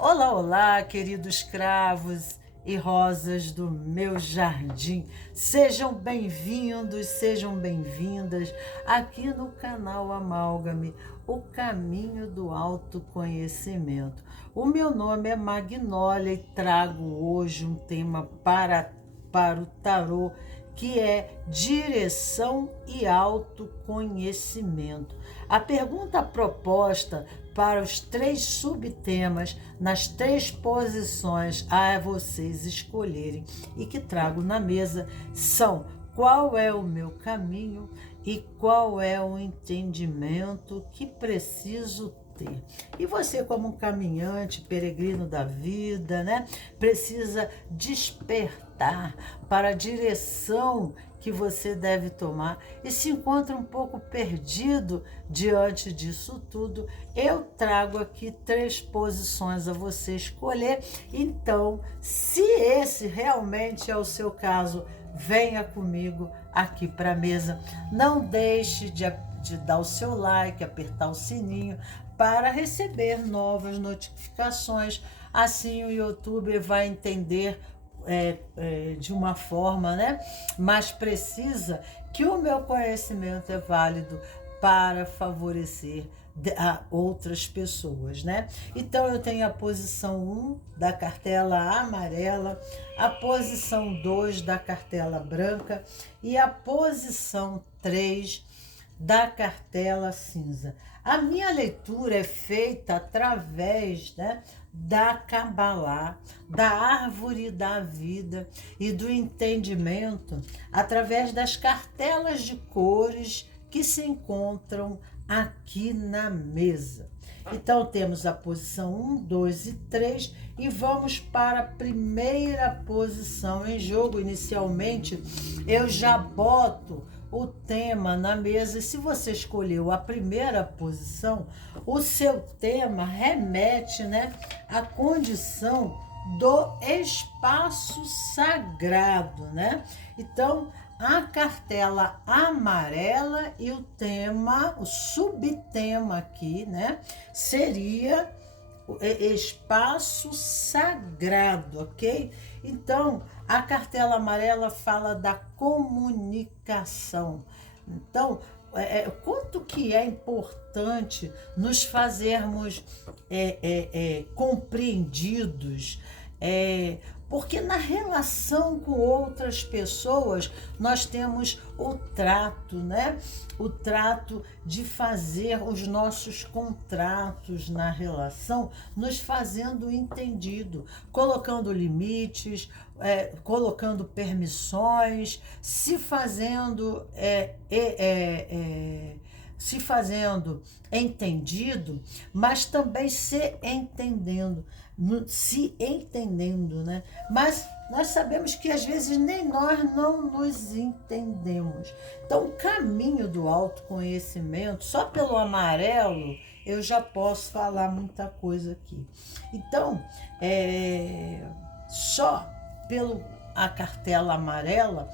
Olá, olá, queridos cravos e rosas do meu jardim. Sejam bem-vindos, sejam bem-vindas aqui no canal Amálgame, o caminho do autoconhecimento. O meu nome é Magnólia e trago hoje um tema para o tarô, que é direção e autoconhecimento. A pergunta proposta para os 3 subtemas, nas 3 posições a vocês escolherem e que trago na mesa, são: qual é o meu caminho e qual é o entendimento que preciso ter. E você, como um caminhante, peregrino da vida, né, precisa despertar para a direção que você deve tomar e se encontra um pouco perdido diante disso tudo. Eu trago aqui 3 posições a você escolher. Então, se esse realmente é o seu caso, venha comigo aqui para a mesa. Não deixe de dar o seu like, apertar o sininho para receber novas notificações. Assim o YouTube vai entender de uma forma, né, mais precisa, que o meu conhecimento é válido para favorecer a outras pessoas, né? Então eu tenho a posição 1 da cartela amarela, a posição 2 da cartela branca e a posição 3 da cartela cinza. A minha leitura é feita através, né, da Cabalá, da árvore da vida e do entendimento, através das cartelas de cores que se encontram aqui na mesa. Então temos a posição 1, 2 e 3 e vamos para a primeira posição em jogo. Inicialmente eu já boto o tema na mesa, e se você escolheu a primeira posição, o seu tema remete, né, à condição do espaço sagrado, né? Então, a cartela amarela e o tema, o subtema aqui, né, seria espaço sagrado, ok? Então, a cartela amarela fala da comunicação. Então, quanto que é importante nos fazermos compreendidos, porque na relação com outras pessoas nós temos o trato, né? O trato de fazer os nossos contratos na relação, nos fazendo entendido, colocando limites, colocando permissões, se fazendo entendido, mas também se entendendo, né? Mas nós sabemos que às vezes nem nós não nos entendemos. Então, o caminho do autoconhecimento, só pelo amarelo, eu já posso falar muita coisa aqui. Então, só pelo a cartela amarela,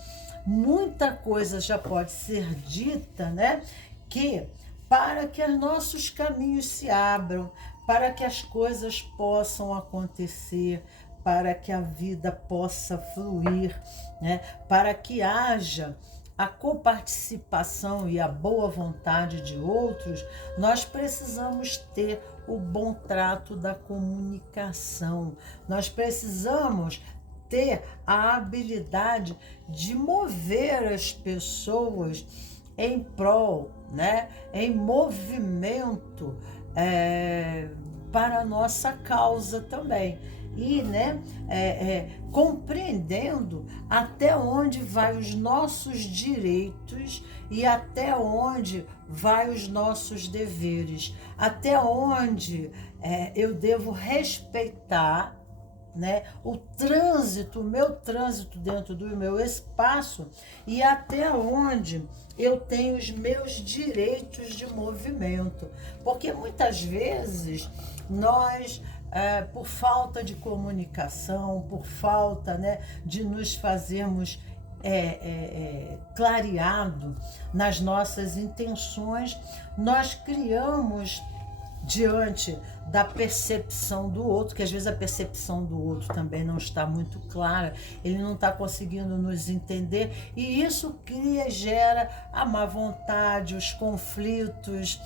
muita coisa já pode ser dita, né? Que para que os nossos caminhos se abram, para que as coisas possam acontecer, para que a vida possa fluir, né? Para que haja a coparticipação e a boa vontade de outros, nós precisamos ter o bom trato da comunicação. Nós precisamos ter a habilidade de mover as pessoas em prol, né, em movimento para a nossa causa também. E, né, compreendendo até onde vai os nossos direitos e até onde vai os nossos deveres, até onde eu devo respeitar, né, o meu trânsito dentro do meu espaço e até onde eu tenho os meus direitos de movimento. Porque muitas vezes nós, por falta de comunicação, por falta, né, de nos fazermos clareado nas nossas intenções, nós criamos diante da percepção do outro, que às vezes a percepção do outro também não está muito clara, ele não está conseguindo nos entender, e isso cria, gera a má vontade, os conflitos,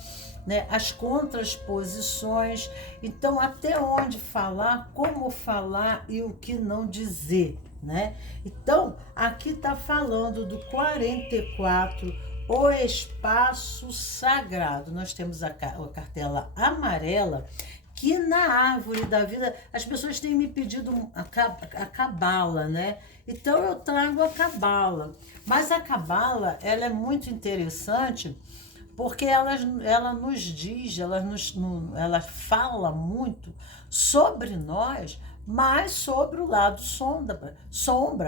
né, as contraposições. Então, até onde falar, como falar e o que não dizer, né? Então, aqui está falando do 44, o espaço sagrado. Nós temos a cartela amarela, que na árvore da vida, as pessoas têm me pedido a cabala, né? Então eu trago a cabala. Mas a cabala, ela é muito interessante, porque ela nos diz, ela fala muito sobre nós, mas sobre o lado sombra.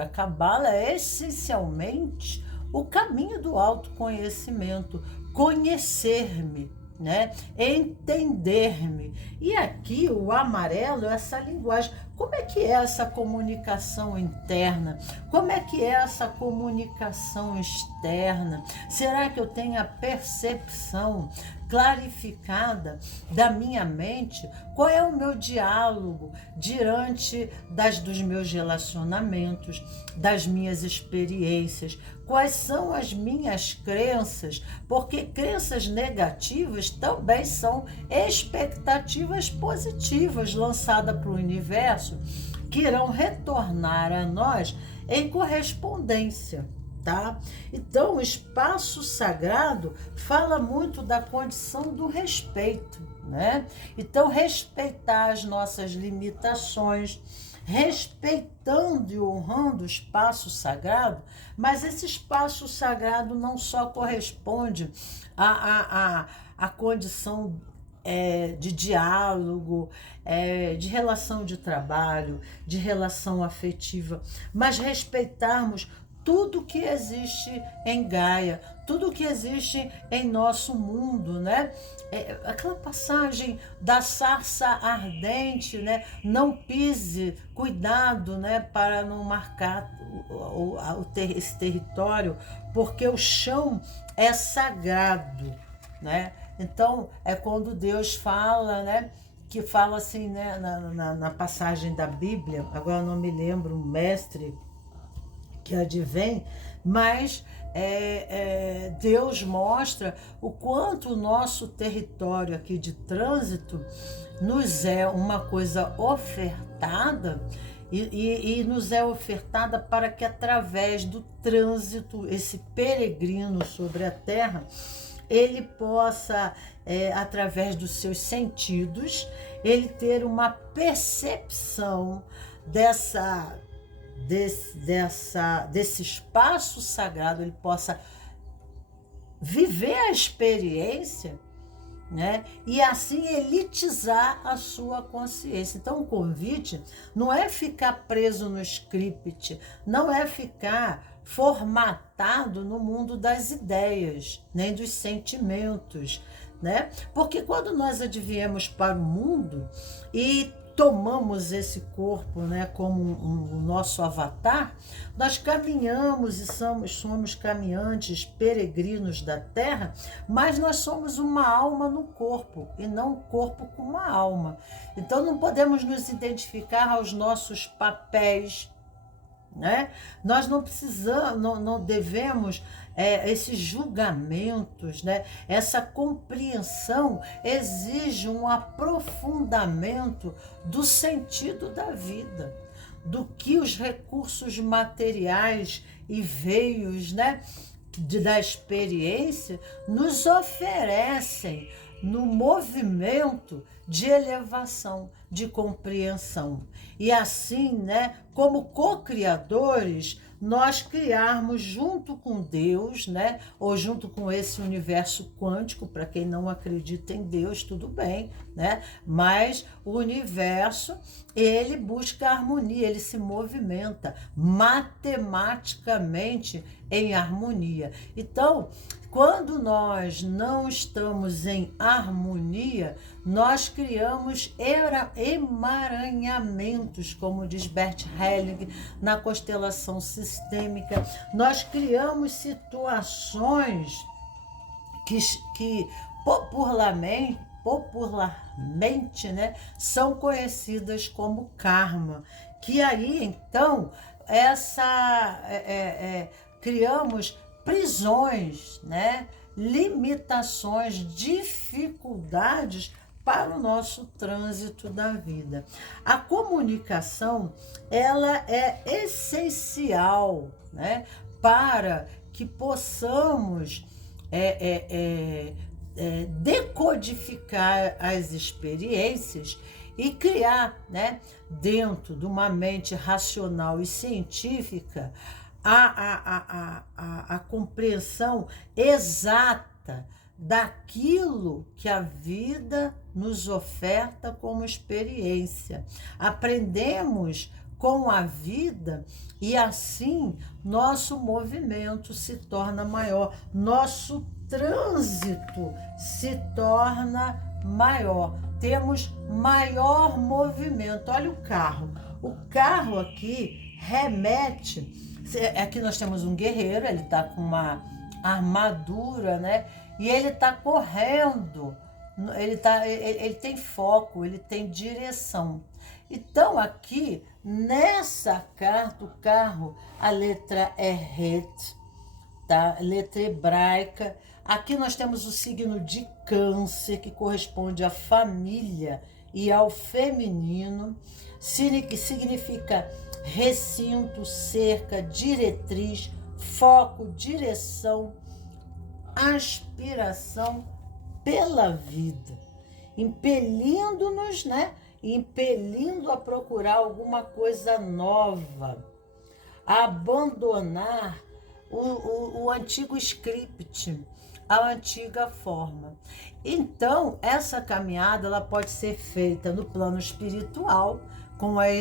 A cabala é essencialmente o caminho do autoconhecimento, conhecer-me, né? Entender-me. E aqui o amarelo é essa linguagem. Como é que é essa comunicação interna? Como é que é essa comunicação externa? Será que eu tenho a percepção clarificada da minha mente? Qual é o meu diálogo diante dos meus relacionamentos, das minhas experiências? Quais são as minhas crenças? Porque crenças negativas também são expectativas positivas lançadas para o universo, que irão retornar a nós em correspondência, tá? Então, o espaço sagrado fala muito da condição do respeito, né? Então, respeitar as nossas limitações, respeitando e honrando o espaço sagrado, mas esse espaço sagrado não só corresponde à condição de diálogo, de relação de trabalho, de relação afetiva, mas respeitarmos tudo que existe em Gaia, tudo que existe em nosso mundo, né? Aquela passagem da sarça ardente, né? Não pise, cuidado, né? Para não marcar esse território, porque o chão é sagrado, né? Então, é quando Deus fala, né? Que fala assim, né? Na passagem da Bíblia, agora eu não me lembro, um mestre que advém, mas Deus mostra o quanto o nosso território aqui de trânsito nos é uma coisa ofertada, e nos é ofertada para que através do trânsito, esse peregrino sobre a terra, ele possa, através dos seus sentidos, ele ter uma percepção desse espaço sagrado, ele possa viver a experiência, né? E assim elitizar a sua consciência. Então o convite não é ficar preso no script, não é ficar formatado no mundo das ideias, nem dos sentimentos, né? Porque quando nós adviemos para o mundo e tomamos esse corpo, né, como o nosso avatar, nós caminhamos e somos caminhantes, peregrinos da terra, mas nós somos uma alma no corpo e não um corpo com uma alma. Então não podemos nos identificar aos nossos papéis, né? Nós não precisamos, não devemos esses julgamentos, né? Essa compreensão exige um aprofundamento do sentido da vida, do que os recursos materiais e veios, né, da experiência nos oferecem no movimento de elevação, de compreensão. E assim, né, como co-criadores, nós criarmos junto com Deus, né, ou junto com esse universo quântico, para quem não acredita em Deus, tudo bem, né? Mas o universo, ele busca harmonia, ele se movimenta matematicamente em harmonia. Então, quando nós não estamos em harmonia, nós criamos emaranhamentos, como diz Bert Helling na constelação sistêmica. Nós criamos situações que popularmente, né, são conhecidas como karma. Que aí, então, criamos prisões, né, limitações, dificuldades para o nosso trânsito da vida. A comunicação, ela é essencial, né, para que possamos decodificar as experiências e criar, né, dentro de uma mente racional e científica, a compreensão exata daquilo que a vida nos oferta como experiência. Aprendemos com a vida e assim nosso movimento se torna maior, nosso trânsito se torna maior, temos maior movimento. Olha o carro. O carro aqui remete. Aqui nós temos um guerreiro, ele está com uma armadura, né? E ele está correndo, ele tem foco, ele tem direção. Então, aqui, nessa carta, o carro, a letra é Het, tá? Letra hebraica. Aqui nós temos o signo de Câncer, que corresponde à família e ao feminino, que significa recinto, cerca, diretriz, foco, direção, aspiração pela vida, impelindo-nos, né? Impelindo a procurar alguma coisa nova, a abandonar o antigo script, a antiga forma. Então, essa caminhada ela pode ser feita no plano espiritual,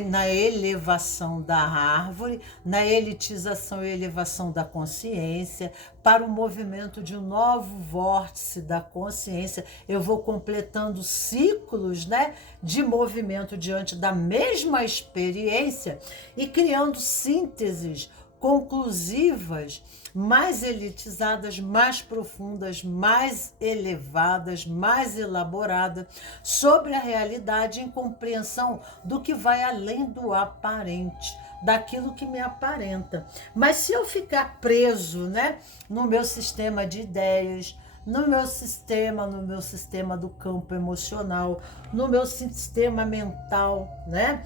na elevação da árvore, na elitização e elevação da consciência, para o movimento de um novo vórtice da consciência. Eu vou completando ciclos, né, de movimento diante da mesma experiência e criando sínteses conclusivas, mais elitizadas, mais profundas, mais elevadas, mais elaboradas sobre a realidade em compreensão do que vai além do aparente, daquilo que me aparenta. Mas se eu ficar preso, né, no meu sistema de ideias, no meu sistema do campo emocional, no meu sistema mental, né,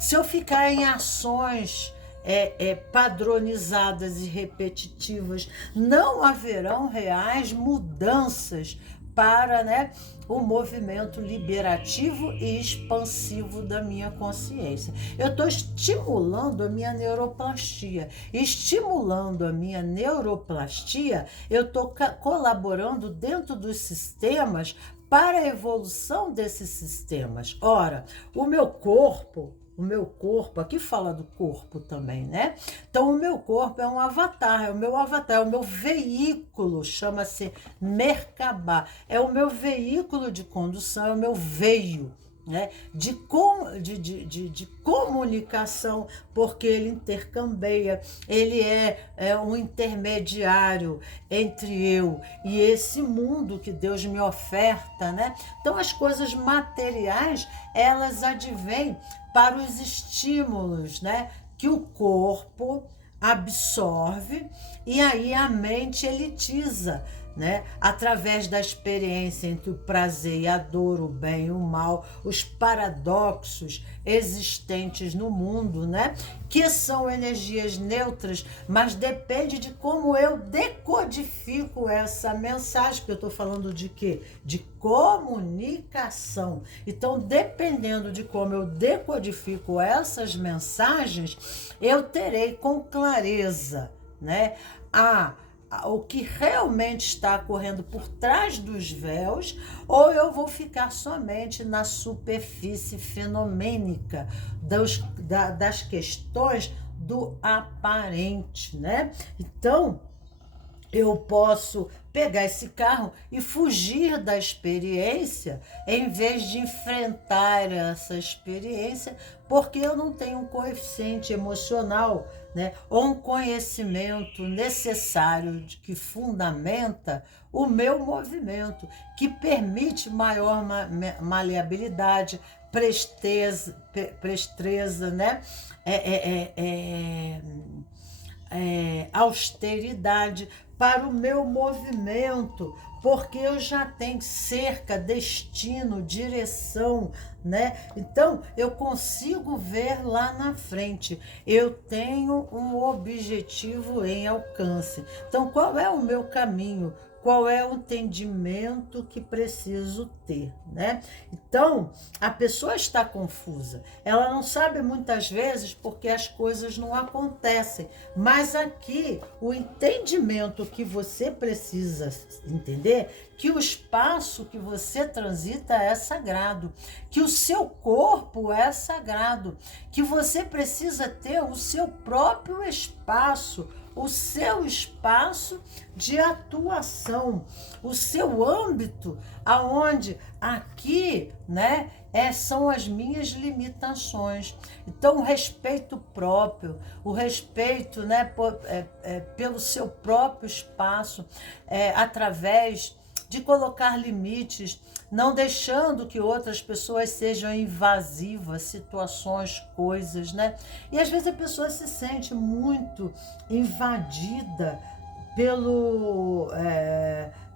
se eu ficar em ações padronizadas e repetitivas, não haverão reais mudanças para, né, o movimento liberativo e expansivo da minha consciência. Eu estou estimulando a minha neuroplastia. Estimulando a minha neuroplastia, eu estou colaborando dentro dos sistemas para a evolução desses sistemas. Ora, o meu corpo, aqui fala do corpo também, né? Então, o meu corpo é um avatar, é o meu avatar, é o meu veículo, chama-se Merkabah, é o meu veículo de condução, é o meu veio, né? De comunicação, porque ele intercambia, ele é um intermediário entre eu e esse mundo que Deus me oferta, né? Então, as coisas materiais, elas advêm para os estímulos, né, que o corpo absorve e aí a mente elitiza, né, através da experiência entre o prazer e a dor, o bem e o mal, os paradoxos existentes no mundo, né, que são energias neutras, mas depende de como eu decodifico essa mensagem, porque eu estou falando de quê? De comunicação. Então, dependendo de como eu decodifico essas mensagens, eu terei com clareza, né, o que realmente está ocorrendo por trás dos véus, ou eu vou ficar somente na superfície fenomênica das questões do aparente, né? Então, eu posso pegar esse carro e fugir da experiência, em vez de enfrentar essa experiência, porque eu não tenho um coeficiente emocional, né, ou um conhecimento necessário que fundamenta o meu movimento, que permite maior maleabilidade, presteza, né? Austeridade para o meu movimento, porque eu já tenho cerca, destino, direção, né? Então eu consigo ver lá na frente, eu tenho um objetivo em alcance. Então, qual é o meu caminho? Qual é o entendimento que preciso ter, né? Então, a pessoa está confusa. Ela não sabe muitas vezes porque as coisas não acontecem. Mas aqui, o entendimento que você precisa entender, que o espaço que você transita é sagrado, que o seu corpo é sagrado, que você precisa ter o seu próprio espaço, o seu espaço de atuação, o seu âmbito, aonde aqui, né, são as minhas limitações. Então, o respeito próprio, o respeito, né, pelo seu próprio espaço, através de colocar limites, não deixando que outras pessoas sejam invasivas, situações, coisas, né? E às vezes a pessoa se sente muito invadida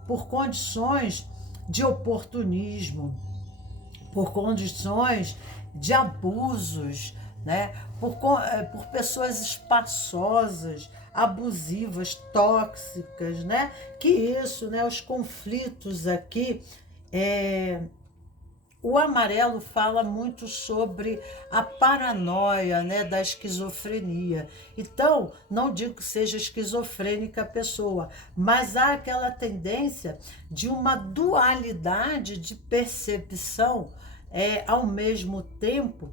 por condições de oportunismo, por condições de abusos, né? Por pessoas espaçosas, abusivas, tóxicas, né? Que isso, né? Os conflitos aqui, o amarelo fala muito sobre a paranoia, né, da esquizofrenia. Então, não digo que seja esquizofrênica a pessoa, mas há aquela tendência de uma dualidade de percepção, ao mesmo tempo,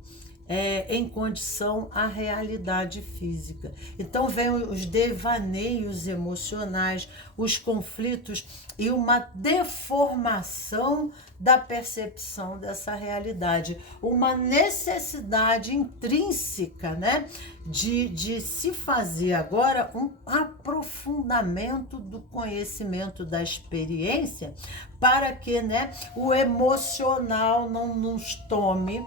em condição à realidade física. Então vem os devaneios emocionais, os conflitos e uma deformação da percepção dessa realidade, uma necessidade intrínseca, né, de se fazer agora um aprofundamento do conhecimento da experiência, para que, né, o emocional não nos tome,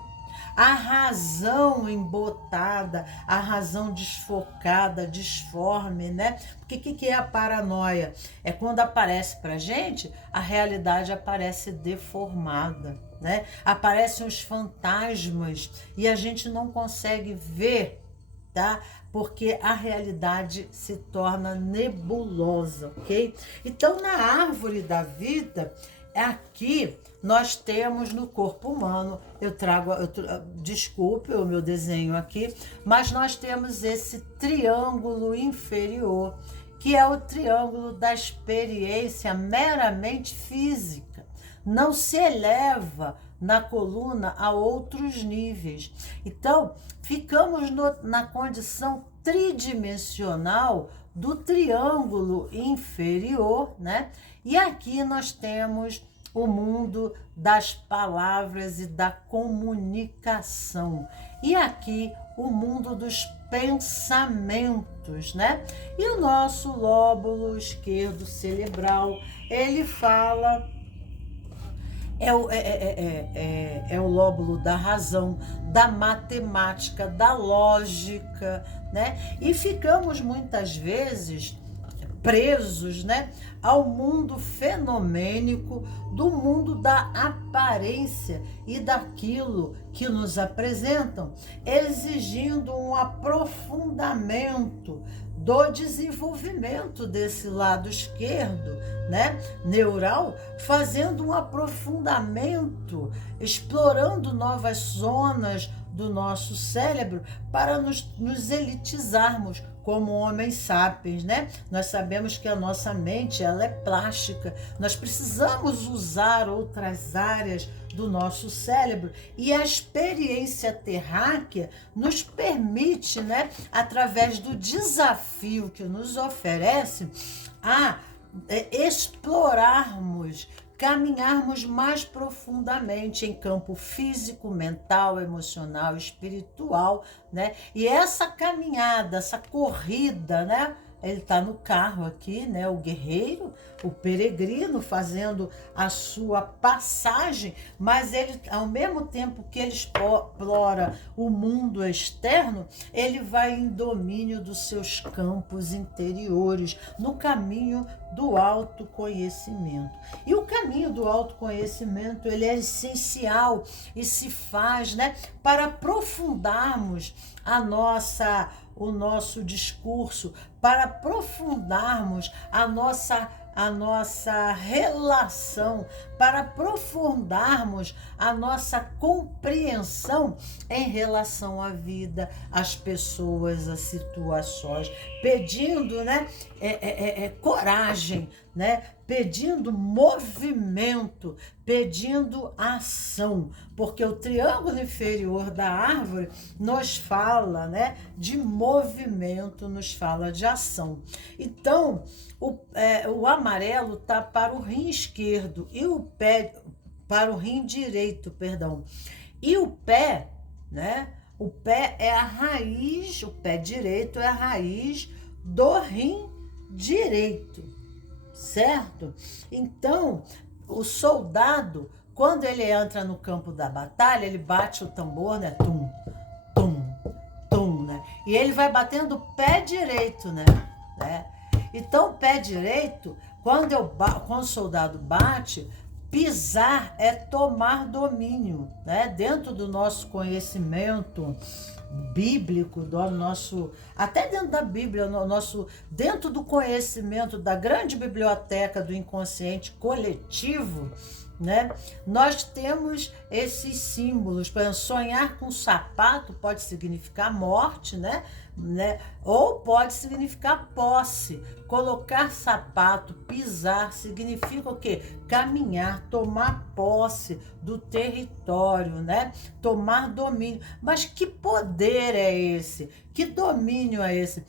a razão embotada, a razão desfocada, disforme, né? Porque o que é a paranoia? É quando aparece pra gente, a realidade aparece deformada, né? Aparecem os fantasmas e a gente não consegue ver, tá? Porque a realidade se torna nebulosa, ok? Então, na árvore da vida, aqui nós temos no corpo humano, desculpe o meu desenho aqui, mas nós temos esse triângulo inferior, que é o triângulo da experiência meramente física. Não se eleva na coluna a outros níveis. Então, ficamos na condição tridimensional do triângulo inferior, né? E aqui nós temos o mundo das palavras e da comunicação. E aqui o mundo dos pensamentos, né? E o nosso lóbulo esquerdo cerebral, ele fala... É o lóbulo da razão, da matemática, da lógica, né? E ficamos muitas vezes presos, né, ao mundo fenomênico, do mundo da aparência e daquilo que nos apresentam, exigindo um aprofundamento do desenvolvimento desse lado esquerdo, né, neural, fazendo um aprofundamento, explorando novas zonas do nosso cérebro para nos elitizarmos como homens sapiens, né? Nós sabemos que a nossa mente, ela é plástica. Nós precisamos usar outras áreas do nosso cérebro e a experiência terráquea nos permite, né, através do desafio que nos oferece, a explorarmos, caminharmos mais profundamente em campo físico, mental, emocional, espiritual, né? E essa caminhada, essa corrida, né? Ele está no carro aqui, né? O guerreiro, o peregrino, fazendo a sua passagem, mas ele, ao mesmo tempo que ele explora o mundo externo, ele vai em domínio dos seus campos interiores, no caminho do autoconhecimento. E o caminho do autoconhecimento, ele é essencial e se faz, né, para aprofundarmos o nosso discurso, para aprofundarmos a nossa relação, para aprofundarmos a nossa compreensão em relação à vida, às pessoas, às situações, pedindo, né, coragem, né, pedindo movimento, pedindo ação, porque o triângulo inferior da árvore nos fala, né, de movimento, nos fala de ação. Então, o amarelo está para o rim esquerdo e o pé para o rim direito, perdão. E o pé, né? O pé é a raiz, o pé direito é a raiz do rim direito, certo? Então, o soldado, quando ele entra no campo da batalha, ele bate o tambor, né? Tum, tum, tum, né? E ele vai batendo o pé direito, né? Então, o pé direito, quando o soldado bate, pisar é tomar domínio, né? Dentro do nosso conhecimento bíblico, até dentro da Bíblia, dentro do conhecimento da grande biblioteca do inconsciente coletivo, né? Nós temos esses símbolos. Por exemplo, sonhar com sapato pode significar morte, né? Ou pode significar posse. Colocar sapato, pisar, significa o quê? Caminhar, tomar posse do território, né? Tomar domínio. Mas que poder é esse? Que domínio é esse?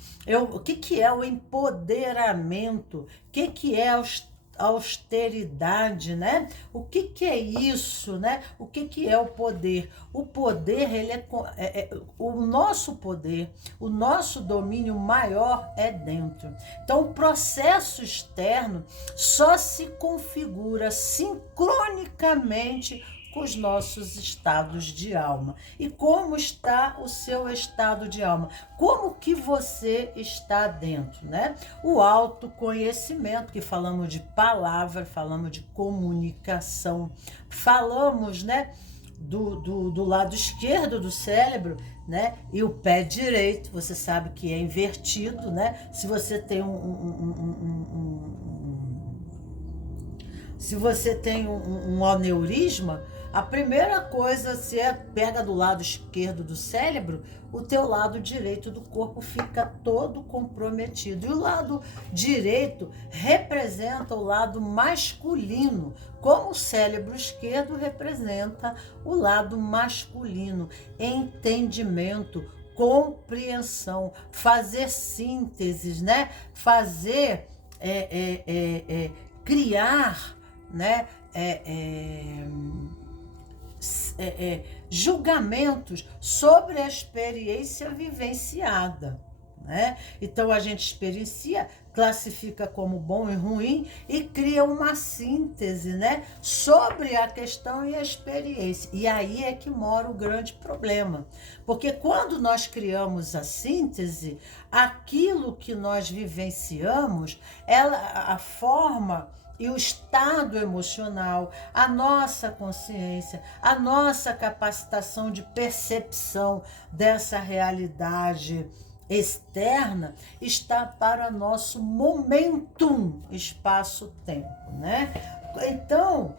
O que é o empoderamento? O que é austeridade, né? O que é isso, né? O que é o poder? O poder, ele o nosso poder, o nosso domínio maior é dentro. Então, o processo externo só se configura sincronicamente com os nossos estados de alma. E como está o seu estado de alma? Como que você está dentro, né? O autoconhecimento, que falamos de palavra, falamos de comunicação, falamos, né, do lado esquerdo do cérebro, né? E o pé direito, você sabe que é invertido, né? Se você tem se você tem um aneurisma, a primeira coisa, se pega do lado esquerdo do cérebro, o teu lado direito do corpo fica todo comprometido. E o lado direito representa o lado masculino, como o cérebro esquerdo representa o lado masculino. Entendimento, compreensão, fazer sínteses, né? Fazer, criar, né? Julgamentos sobre a experiência vivenciada, né? Então a gente experiencia, classifica como bom e ruim e cria uma síntese, né, sobre a questão e a experiência. E aí é que mora o grande problema, porque quando nós criamos a síntese, aquilo que nós vivenciamos, a forma e o estado emocional, a nossa consciência, a nossa capacitação de percepção dessa realidade externa está para nosso momentum, espaço-tempo, né? Então,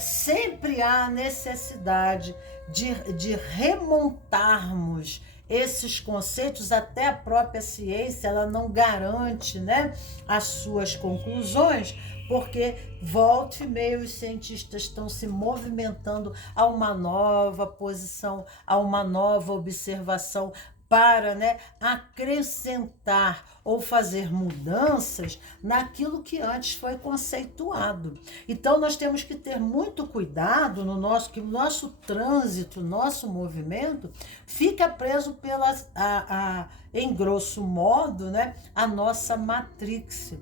sempre há necessidade de remontarmos esses conceitos. Até a própria ciência, ela não garante, né, as suas conclusões, porque volta e meia os cientistas estão se movimentando a uma nova posição, a uma nova observação, para, né, acrescentar ou fazer mudanças naquilo que antes foi conceituado. Então nós temos que ter muito cuidado que o nosso trânsito, nosso movimento fica preso em grosso modo, né, a nossa matrix,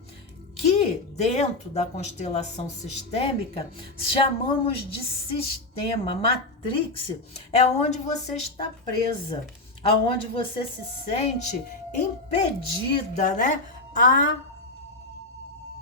que dentro da constelação sistêmica chamamos de sistema. Matrix é onde você está presa, aonde você se sente impedida, né,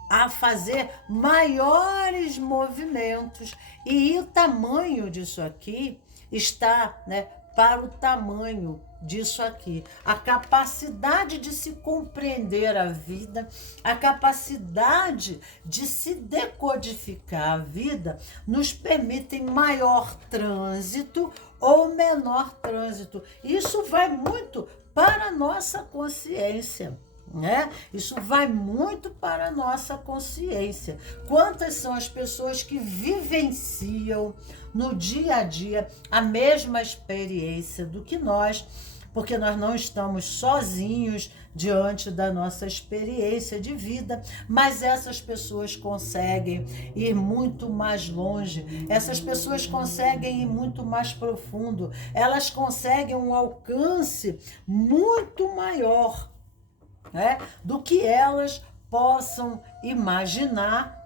a fazer maiores movimentos. E o tamanho disso aqui está, né, para o tamanho disso aqui. A capacidade de se compreender a vida, a capacidade de se decodificar a vida, nos permitem maior trânsito ou menor trânsito. Isso vai muito para a nossa consciência, né? Isso vai muito para a nossa consciência. Quantas são as pessoas que vivenciam no dia a dia a mesma experiência do que nós, porque nós não estamos sozinhos diante da nossa experiência de vida, mas essas pessoas conseguem ir muito mais longe, essas pessoas conseguem ir muito mais profundo, elas conseguem um alcance muito maior, né, do que elas possam imaginar,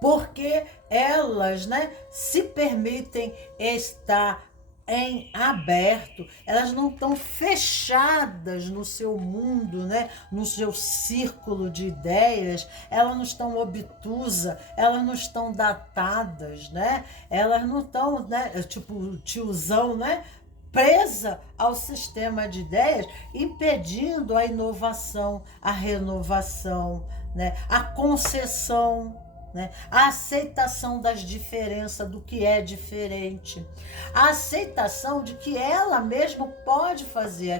porque elas, né, se permitem estar em aberto, elas não estão fechadas no seu mundo, né, no seu círculo de ideias, elas não estão obtusas, elas não estão datadas, né, elas não estão, né, tipo o tiozão, né, presa ao sistema de ideias, impedindo a inovação, a renovação, né, a concessão, né, a aceitação das diferenças, do que é diferente, a aceitação de que ela mesma pode fazer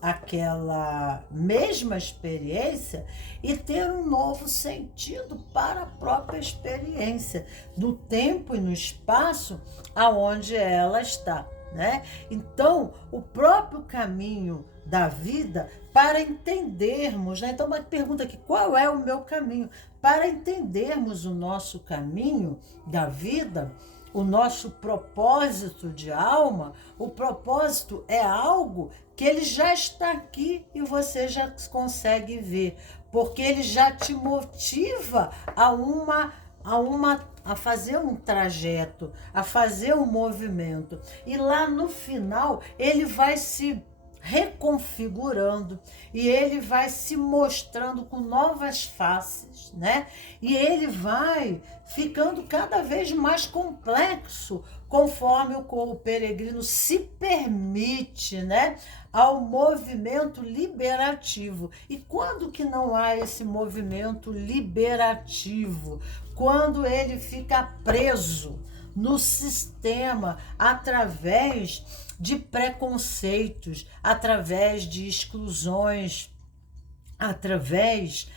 aquela mesma experiência e ter um novo sentido para a própria experiência, no tempo e no espaço aonde ela está, né? Então, o próprio caminho da vida, para entendermos, né? Então, uma pergunta aqui: qual é o meu caminho? Para entendermos o nosso caminho da vida, o nosso propósito de alma, o propósito é algo que ele já está aqui e você já consegue ver, porque ele já te motiva a fazer um trajeto, a fazer um movimento. E lá no final, ele vai se reconfigurando e ele vai se mostrando com novas faces, né? E ele vai ficando cada vez mais complexo conforme o peregrino se permite, né, ao movimento liberativo. E quando que não há esse movimento liberativo? Quando ele fica preso no sistema através de preconceitos, através de exclusões, através...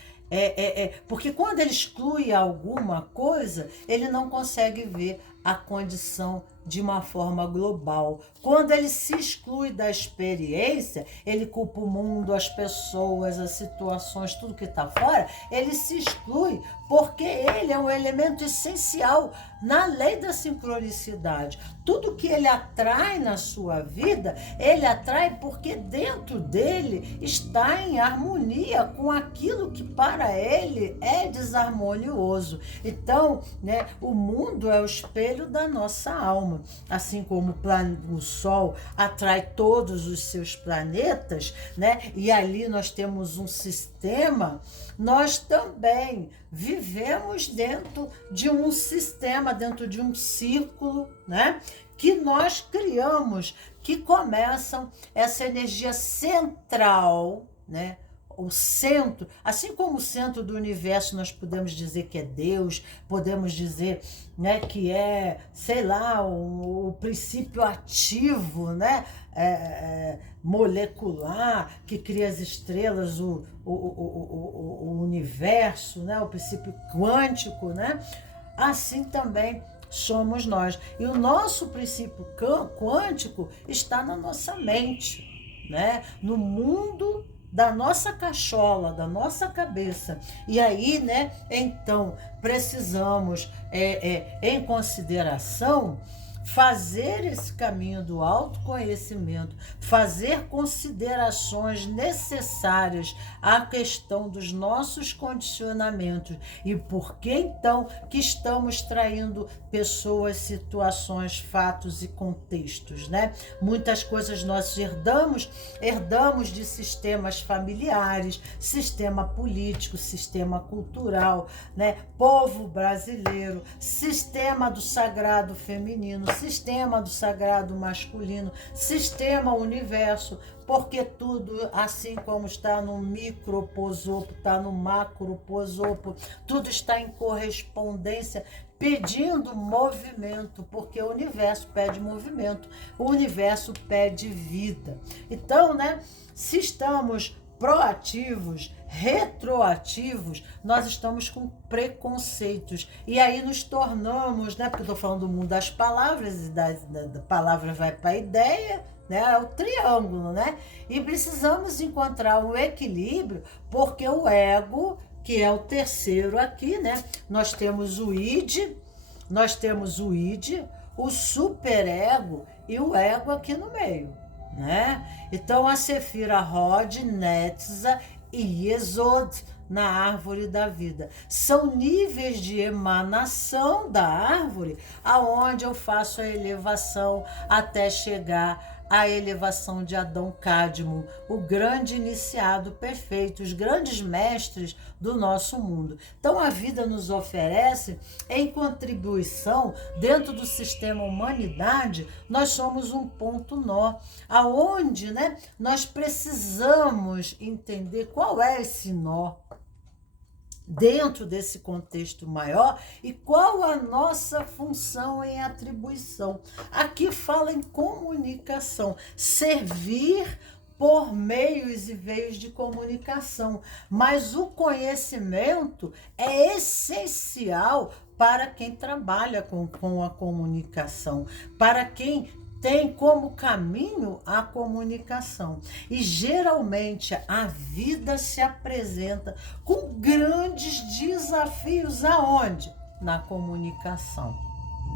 porque quando ele exclui alguma coisa, ele não consegue ver a condição de uma forma global. Quando ele se exclui da experiência, ele culpa o mundo, as pessoas, as situações, tudo que está fora, ele se exclui porque ele é um elemento essencial na lei da sincronicidade. Tudo que ele atrai na sua vida, ele atrai porque dentro dele está em harmonia com aquilo que para ele é desarmonioso. Então, né, o mundo é o espelho da nossa alma. Assim como o Sol atrai todos os seus planetas, né? E ali nós temos um sistema, nós também vivemos dentro de um sistema, dentro de um círculo, né, que nós criamos, que começam essa energia central, né? O centro, assim como o centro do universo, nós podemos dizer que é Deus, podemos dizer, né, que é, sei lá, o princípio ativo, né, molecular, que cria as estrelas, o universo, né, o princípio quântico, né, assim também somos nós. E o nosso princípio quântico está na nossa mente. né? No mundo da nossa cachola, da nossa cabeça. E aí, né, então, precisamos, em consideração, fazer esse caminho do autoconhecimento, fazer considerações necessárias à questão dos nossos condicionamentos e por que então que estamos traindo pessoas, situações, fatos e contextos, né? Muitas coisas nós herdamos de sistemas familiares, sistema político, sistema cultural, né? Povo brasileiro, sistema do sagrado feminino, sistema do sagrado masculino, sistema universo, porque tudo, assim como está no microposopo, está no macroposopo, tudo está em correspondência, pedindo movimento, porque o universo pede movimento, o universo pede vida. Então, né, se estamos proativos, retroativos, nós estamos com preconceitos. E aí nos tornamos, né? Porque eu estou falando do mundo das palavras, e da palavra vai para a ideia, né? É o triângulo, né? E precisamos encontrar o equilíbrio, porque o ego, que é o terceiro aqui, né? Nós temos o id, o superego e o ego aqui no meio, né? Então a Sefira Hod, Netza e Yesod na árvore da vida são níveis de emanação da árvore, aonde eu faço a elevação até chegar à elevação de Adão Cadmo, o grande iniciado perfeito, os grandes mestres do nosso mundo. Então a vida nos oferece, em contribuição, dentro do sistema humanidade, nós somos um ponto nó, aonde, né, nós precisamos entender qual é esse nó dentro desse contexto maior e qual a nossa função em atribuição. Aqui fala em comunicação, servir por meios e veios de comunicação, mas o conhecimento é essencial para quem trabalha com a comunicação, para quem tem como caminho a comunicação. E geralmente a vida se apresenta com grandes desafios aonde? Na comunicação,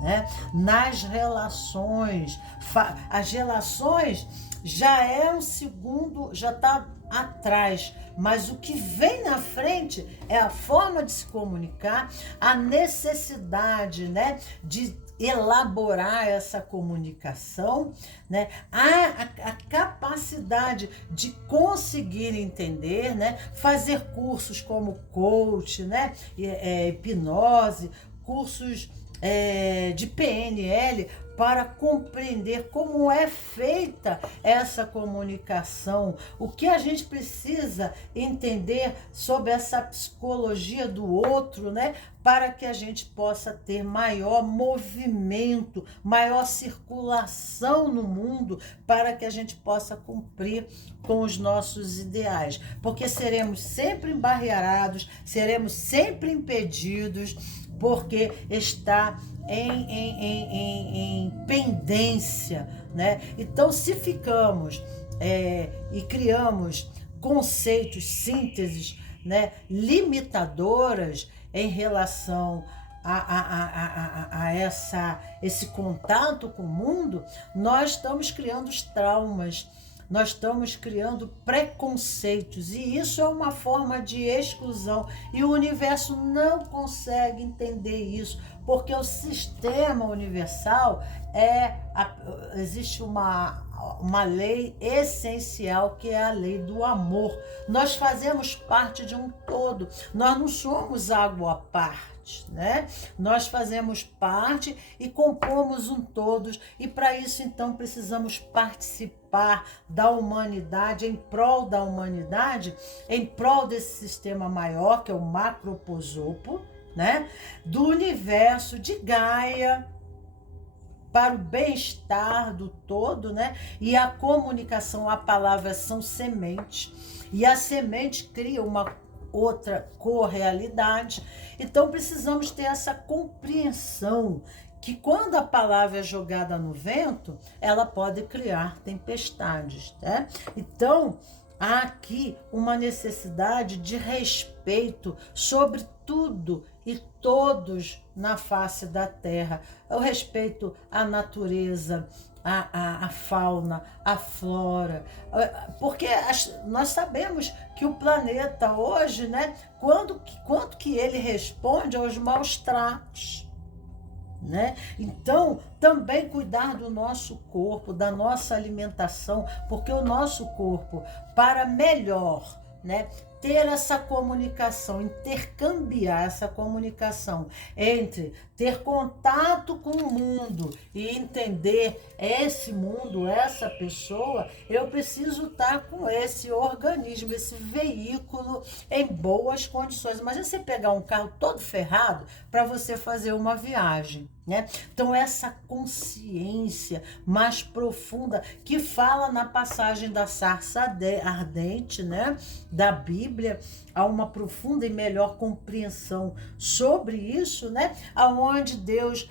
né? Nas relações. As relações já é um segundo, já está atrás, mas o que vem na frente é a forma de se comunicar, a necessidade, né, de elaborar essa comunicação, né? A capacidade de conseguir entender, né? Fazer cursos como coach, né? Hipnose, cursos de PNL, para compreender como é feita essa comunicação, o que a gente precisa entender sobre essa psicologia do outro, né? Para que a gente possa ter maior movimento, maior circulação no mundo, para que a gente possa cumprir com os nossos ideais. Porque seremos sempre embarreirados, seremos sempre impedidos, porque está em pendência, né? Então, se ficamos e criamos conceitos, sínteses, né, limitadoras em relação a esse contato com o mundo, nós estamos criando os traumas, nós estamos criando preconceitos, e isso é uma forma de exclusão, e o universo não consegue entender isso, porque o sistema universal existe uma lei essencial, que é a lei do amor. Nós fazemos parte de um todo, nós não somos água à parte, né? Nós fazemos parte e compomos um todo, e para isso então precisamos participar da humanidade, em prol da humanidade, em prol desse sistema maior, que é o macroposopo, né? Do universo de Gaia, para o bem-estar do todo, né? E a comunicação, a palavra são sementes, e a semente cria uma outra correalidade. Então precisamos ter essa compreensão que quando a palavra é jogada no vento, ela pode criar tempestades, né? Então, há aqui uma necessidade de respeito sobre tudo e todos na face da terra. O respeito à natureza, à fauna, à flora, porque nós sabemos que o planeta hoje, né, quanto que ele responde aos maus tratos, né? Então, também cuidar do nosso corpo, da nossa alimentação, porque o nosso corpo, para melhor, né, ter essa comunicação, intercambiar essa comunicação entre ter contato com o mundo e entender esse mundo, essa pessoa, eu preciso estar com esse organismo, esse veículo em boas condições. Imagina você pegar um carro todo ferrado para você fazer uma viagem, né? Então, essa consciência mais profunda que fala na passagem da sarça ardente, né, da Bíblia, há uma profunda e melhor compreensão sobre isso, né? Aonde Deus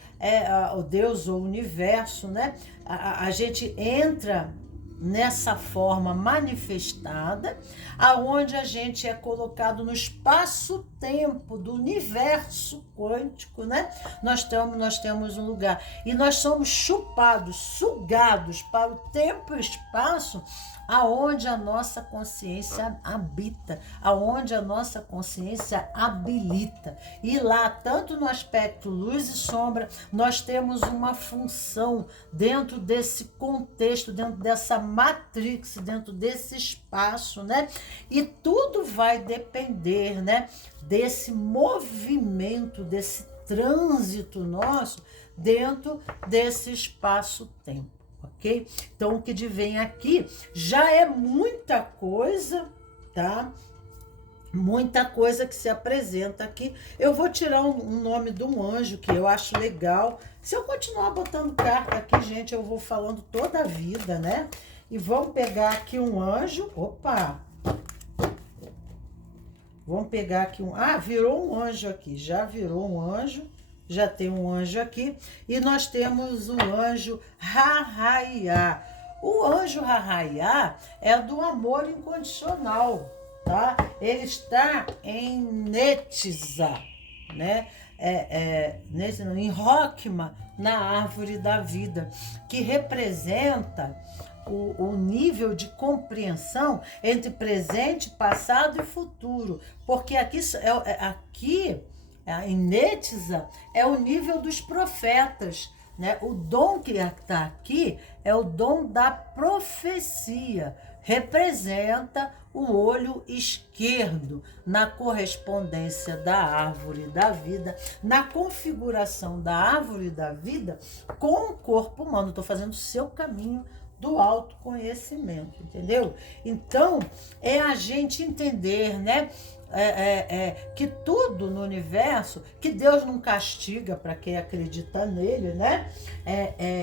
o Deus ou o universo, né? A gente entra nessa forma manifestada, aonde a gente é colocado no espaço-tempo do universo quântico, né? Nós temos um lugar e nós somos chupados, sugados para o tempo e espaço, aonde a nossa consciência habita, aonde a nossa consciência habilita. E lá, tanto no aspecto luz e sombra, nós temos uma função dentro desse contexto, dentro dessa matrix, dentro desse espaço, né? E tudo vai depender, né, desse movimento, desse trânsito nosso dentro desse espaço-tempo. Ok? Então, o que vem aqui já é muita coisa, tá? Muita coisa que se apresenta aqui. Eu vou tirar um nome de um anjo que eu acho legal. Se eu continuar botando carta aqui, gente, eu vou falando toda a vida, né? E vamos pegar aqui um anjo. Opa! Vamos pegar aqui um... Ah, virou um anjo aqui. Já virou um anjo. Já tem um anjo aqui, e nós temos o anjo Rahaiá. O anjo Rahaiá é do amor incondicional, tá? Ele está em Netiza, né? Em Rokhma, na árvore da vida, que representa o nível de compreensão entre presente, passado e futuro, porque aqui em Netiza é o nível dos profetas, né? O dom que está aqui é o dom da profecia, representa o olho esquerdo na correspondência da árvore da vida, na configuração da árvore da vida com o corpo humano. Estou fazendo o seu caminho do autoconhecimento, entendeu? Então, é a gente entender, né? Que tudo no universo, que Deus não castiga para quem acredita nele, né?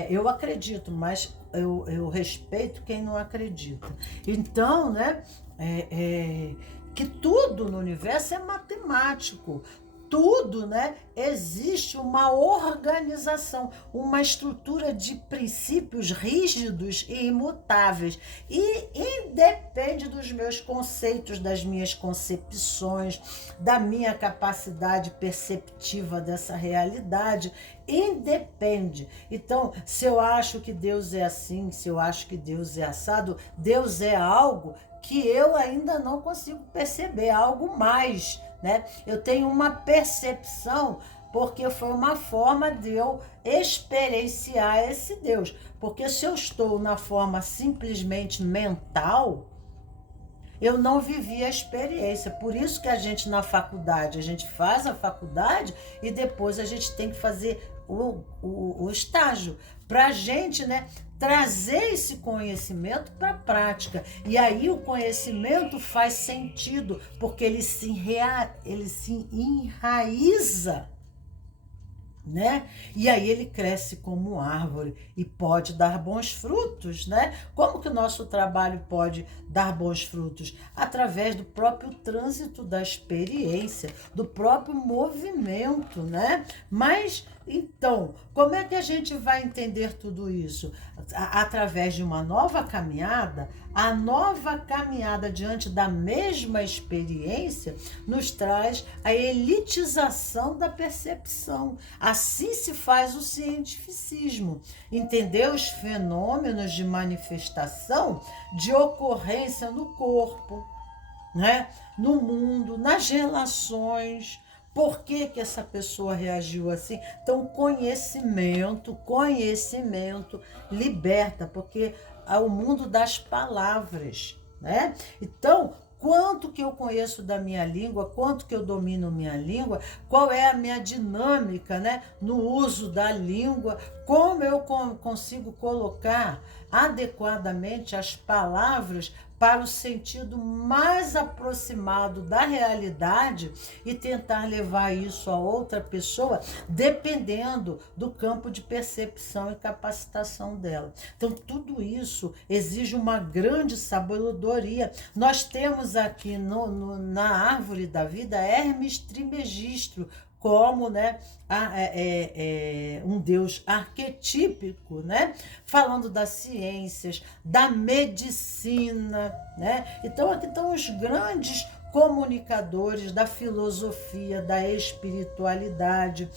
Eu acredito, mas eu respeito quem não acredita. Então, né? Que tudo no universo é matemático. Tudo, né? Existe uma organização, uma estrutura de princípios rígidos e imutáveis. E independe dos meus conceitos, das minhas concepções, da minha capacidade perceptiva dessa realidade, independe. Então, se eu acho que Deus é assim, se eu acho que Deus é assado, Deus é algo que eu ainda não consigo perceber, algo mais, né? Eu tenho uma percepção porque foi uma forma de eu experienciar esse Deus. Porque se eu estou na forma simplesmente mental, eu não vivi a experiência. Por isso que a gente na faculdade, a gente faz a faculdade e depois a gente tem que fazer o estágio para a gente, né, trazer esse conhecimento para a prática. E aí o conhecimento faz sentido, porque ele se enraiza, né? E aí ele cresce como árvore e pode dar bons frutos, né? Como que o nosso trabalho pode dar bons frutos? Através do próprio trânsito da experiência, do próprio movimento, né? Mas Então, como é que a gente vai entender tudo isso? Através de uma nova caminhada, a nova caminhada diante da mesma experiência nos traz a elitização da percepção. Assim se faz o cientificismo. Entender os fenômenos de manifestação, de ocorrência no corpo, né? No mundo, nas relações. Por que que essa pessoa reagiu assim? Então, conhecimento liberta, porque é o mundo das palavras, né? Então, quanto que eu conheço da minha língua, quanto que eu domino minha língua, qual é a minha dinâmica, né, no uso da língua, como eu consigo colocar adequadamente as palavras para o sentido mais aproximado da realidade e tentar levar isso a outra pessoa, dependendo do campo de percepção e capacitação dela. Então, tudo isso exige uma grande sabedoria. Nós temos aqui na árvore da vida Hermes Trismegisto, como, né, um Deus arquetípico, né, falando das ciências, da medicina, né? Então aqui estão os grandes comunicadores da filosofia, da espiritualidade.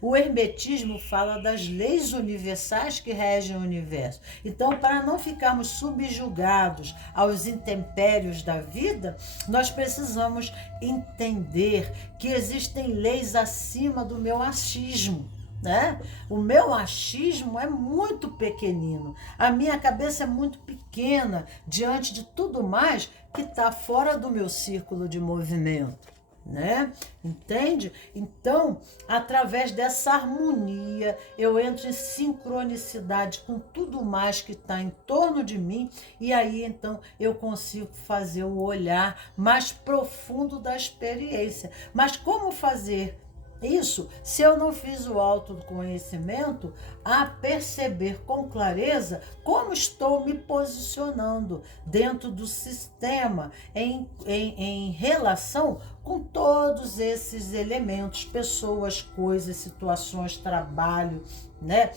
O hermetismo fala das leis universais que regem o universo. Então, para não ficarmos subjugados aos intempérios da vida, nós precisamos entender que existem leis acima do meu achismo. Né? O meu achismo é muito pequenino, a minha cabeça é muito pequena diante de tudo mais que está fora do meu círculo de movimento. Né? Entende? Então, através dessa harmonia, eu entro em sincronicidade com tudo mais que está em torno de mim, e aí então eu consigo fazer o olhar mais profundo da experiência. Mas como fazer isso, se eu não fiz o autoconhecimento, a perceber com clareza como estou me posicionando dentro do sistema em relação com todos esses elementos, pessoas, coisas, situações, trabalho, né?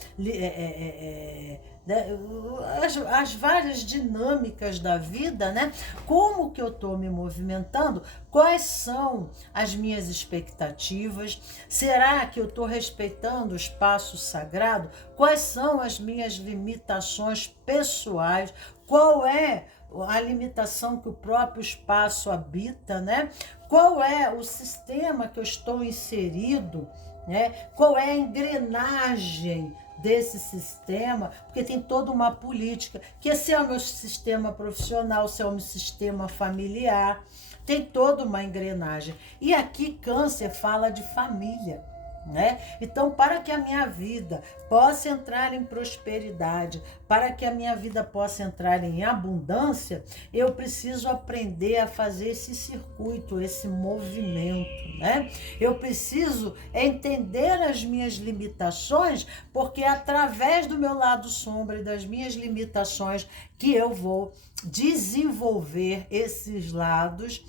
As várias dinâmicas da vida, né? Como que eu estou me movimentando? Quais são as minhas expectativas? Será que eu estou respeitando o espaço sagrado? Quais são as minhas limitações pessoais? Qual é a limitação que o próprio espaço habita, né? Qual é o sistema que eu estou inserido, né? Qual é a engrenagem desse sistema, porque tem toda uma política, que se é o meu sistema profissional, se é o meu sistema familiar, tem toda uma engrenagem. E aqui Câncer fala de família, né? Então, para que a minha vida possa entrar em prosperidade, para que a minha vida possa entrar em abundância, eu preciso aprender a fazer esse circuito, esse movimento, né? Eu preciso entender as minhas limitações, porque é através do meu lado sombra e das minhas limitações que eu vou desenvolver esses lados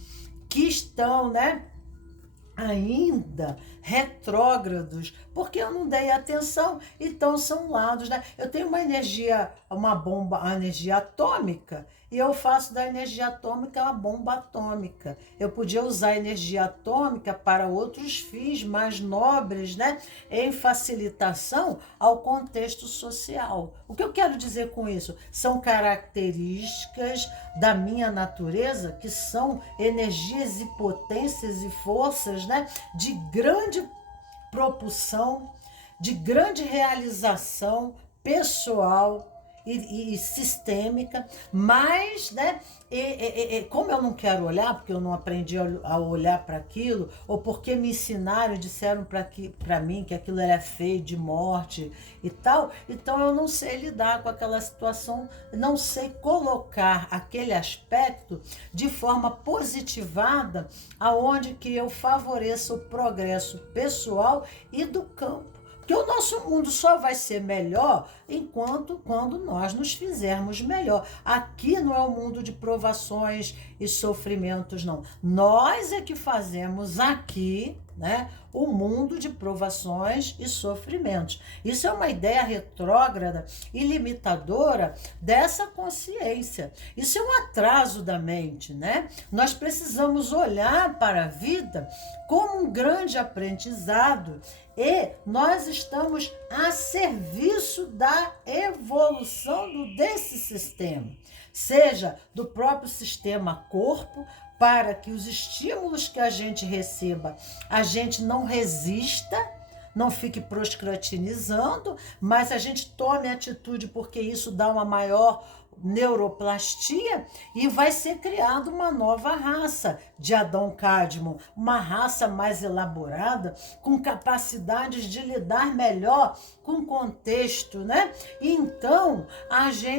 que estão, né, ainda retrógrados, porque eu não dei atenção. Então são lados, né? Eu tenho uma energia, uma bomba, a energia atômica, e eu faço da energia atômica uma bomba atômica. Eu podia usar a energia atômica para outros fins mais nobres, né? Em facilitação ao contexto social. O que eu quero dizer com isso? São características da minha natureza que são energias e potências e forças, né? De grande propulsão, de grande realização pessoal e sistêmica, mas, né, como eu não quero olhar, porque eu não aprendi a olhar para aquilo, ou porque me ensinaram e disseram para mim que aquilo era feio, de morte e tal, então eu não sei lidar com aquela situação, não sei colocar aquele aspecto de forma positivada, aonde que eu favoreça o progresso pessoal e do campo. Porque o nosso mundo só vai ser melhor quando nós nos fizermos melhor. Aqui não é um mundo de provações e sofrimentos, não. Nós é que fazemos aqui né? O mundo de provações e sofrimentos. Isso é uma ideia retrógrada e limitadora dessa consciência. Isso é um atraso da mente, né? Nós precisamos olhar para a vida como um grande aprendizado e nós estamos a serviço da evolução desse sistema, seja do próprio sistema corpo, para que os estímulos que a gente receba, a gente não resista, não fique procrastinizando, mas a gente tome atitude, porque isso dá uma maior neuroplastia e vai ser criada uma nova raça de Adão Cadmo, uma raça mais elaborada, com capacidades de lidar melhor com o contexto, né? Então,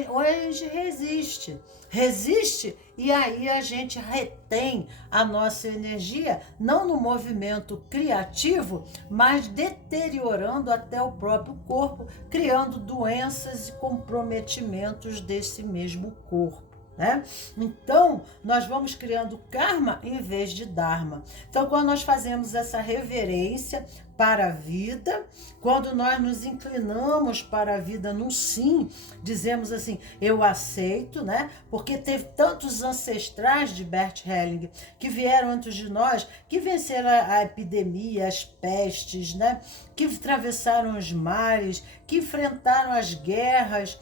ou a gente resiste e aí a gente retém a nossa energia, não no movimento criativo, mas deteriorando até o próprio corpo, criando doenças e comprometimentos desse mesmo corpo, né? Então, nós vamos criando karma em vez de dharma. Então, quando nós fazemos essa reverência para a vida, quando nós nos inclinamos para a vida no sim, dizemos assim, eu aceito, né? Porque teve tantos ancestrais de Bert Helling que vieram antes de nós, que venceram a epidemia, as pestes, né? Que atravessaram os mares, que enfrentaram as guerras,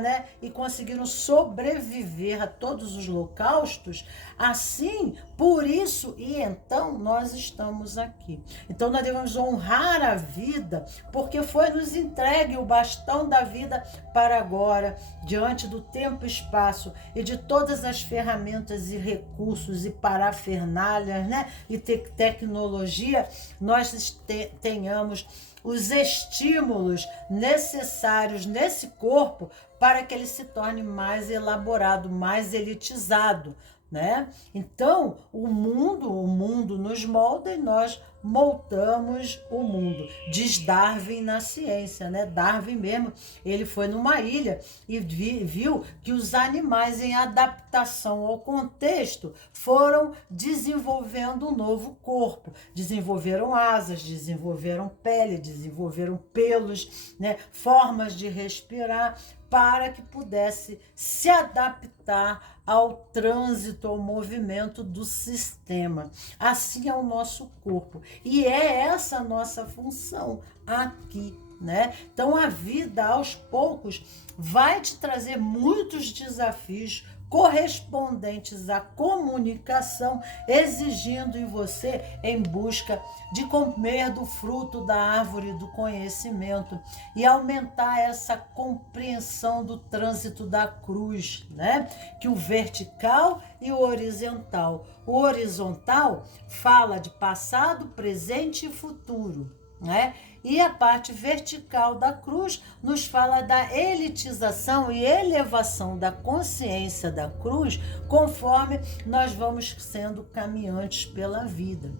né, e conseguiram sobreviver a todos os holocaustos, assim, por isso, e então nós estamos aqui. Então nós devemos honrar a vida, porque foi nos entregue o bastão da vida para agora, diante do tempo e espaço, e de todas as ferramentas e recursos e parafernálias, né, e tecnologia, nós tenhamos os estímulos necessários nesse corpo para que ele se torne mais elaborado, mais elitizado, né? Então, o mundo nos molda e nós moldamos o mundo. Diz Darwin na ciência, né? Darwin mesmo, ele foi numa ilha e viu que os animais em adaptação ao contexto foram desenvolvendo um novo corpo, desenvolveram asas, desenvolveram pele, desenvolveram pelos, né? Formas de respirar, para que pudesse se adaptar ao trânsito, ao movimento do sistema. Assim é o nosso corpo. E é essa a nossa função aqui, né? Então a vida, aos poucos, vai te trazer muitos desafios correspondentes à comunicação, exigindo em você em busca de comer do fruto da árvore do conhecimento e aumentar essa compreensão do trânsito da cruz, né? Que o vertical e o horizontal. O horizontal fala de passado, presente e futuro, né? E a parte vertical da cruz nos fala da elitização e elevação da consciência da cruz, conforme nós vamos sendo caminhantes pela vida,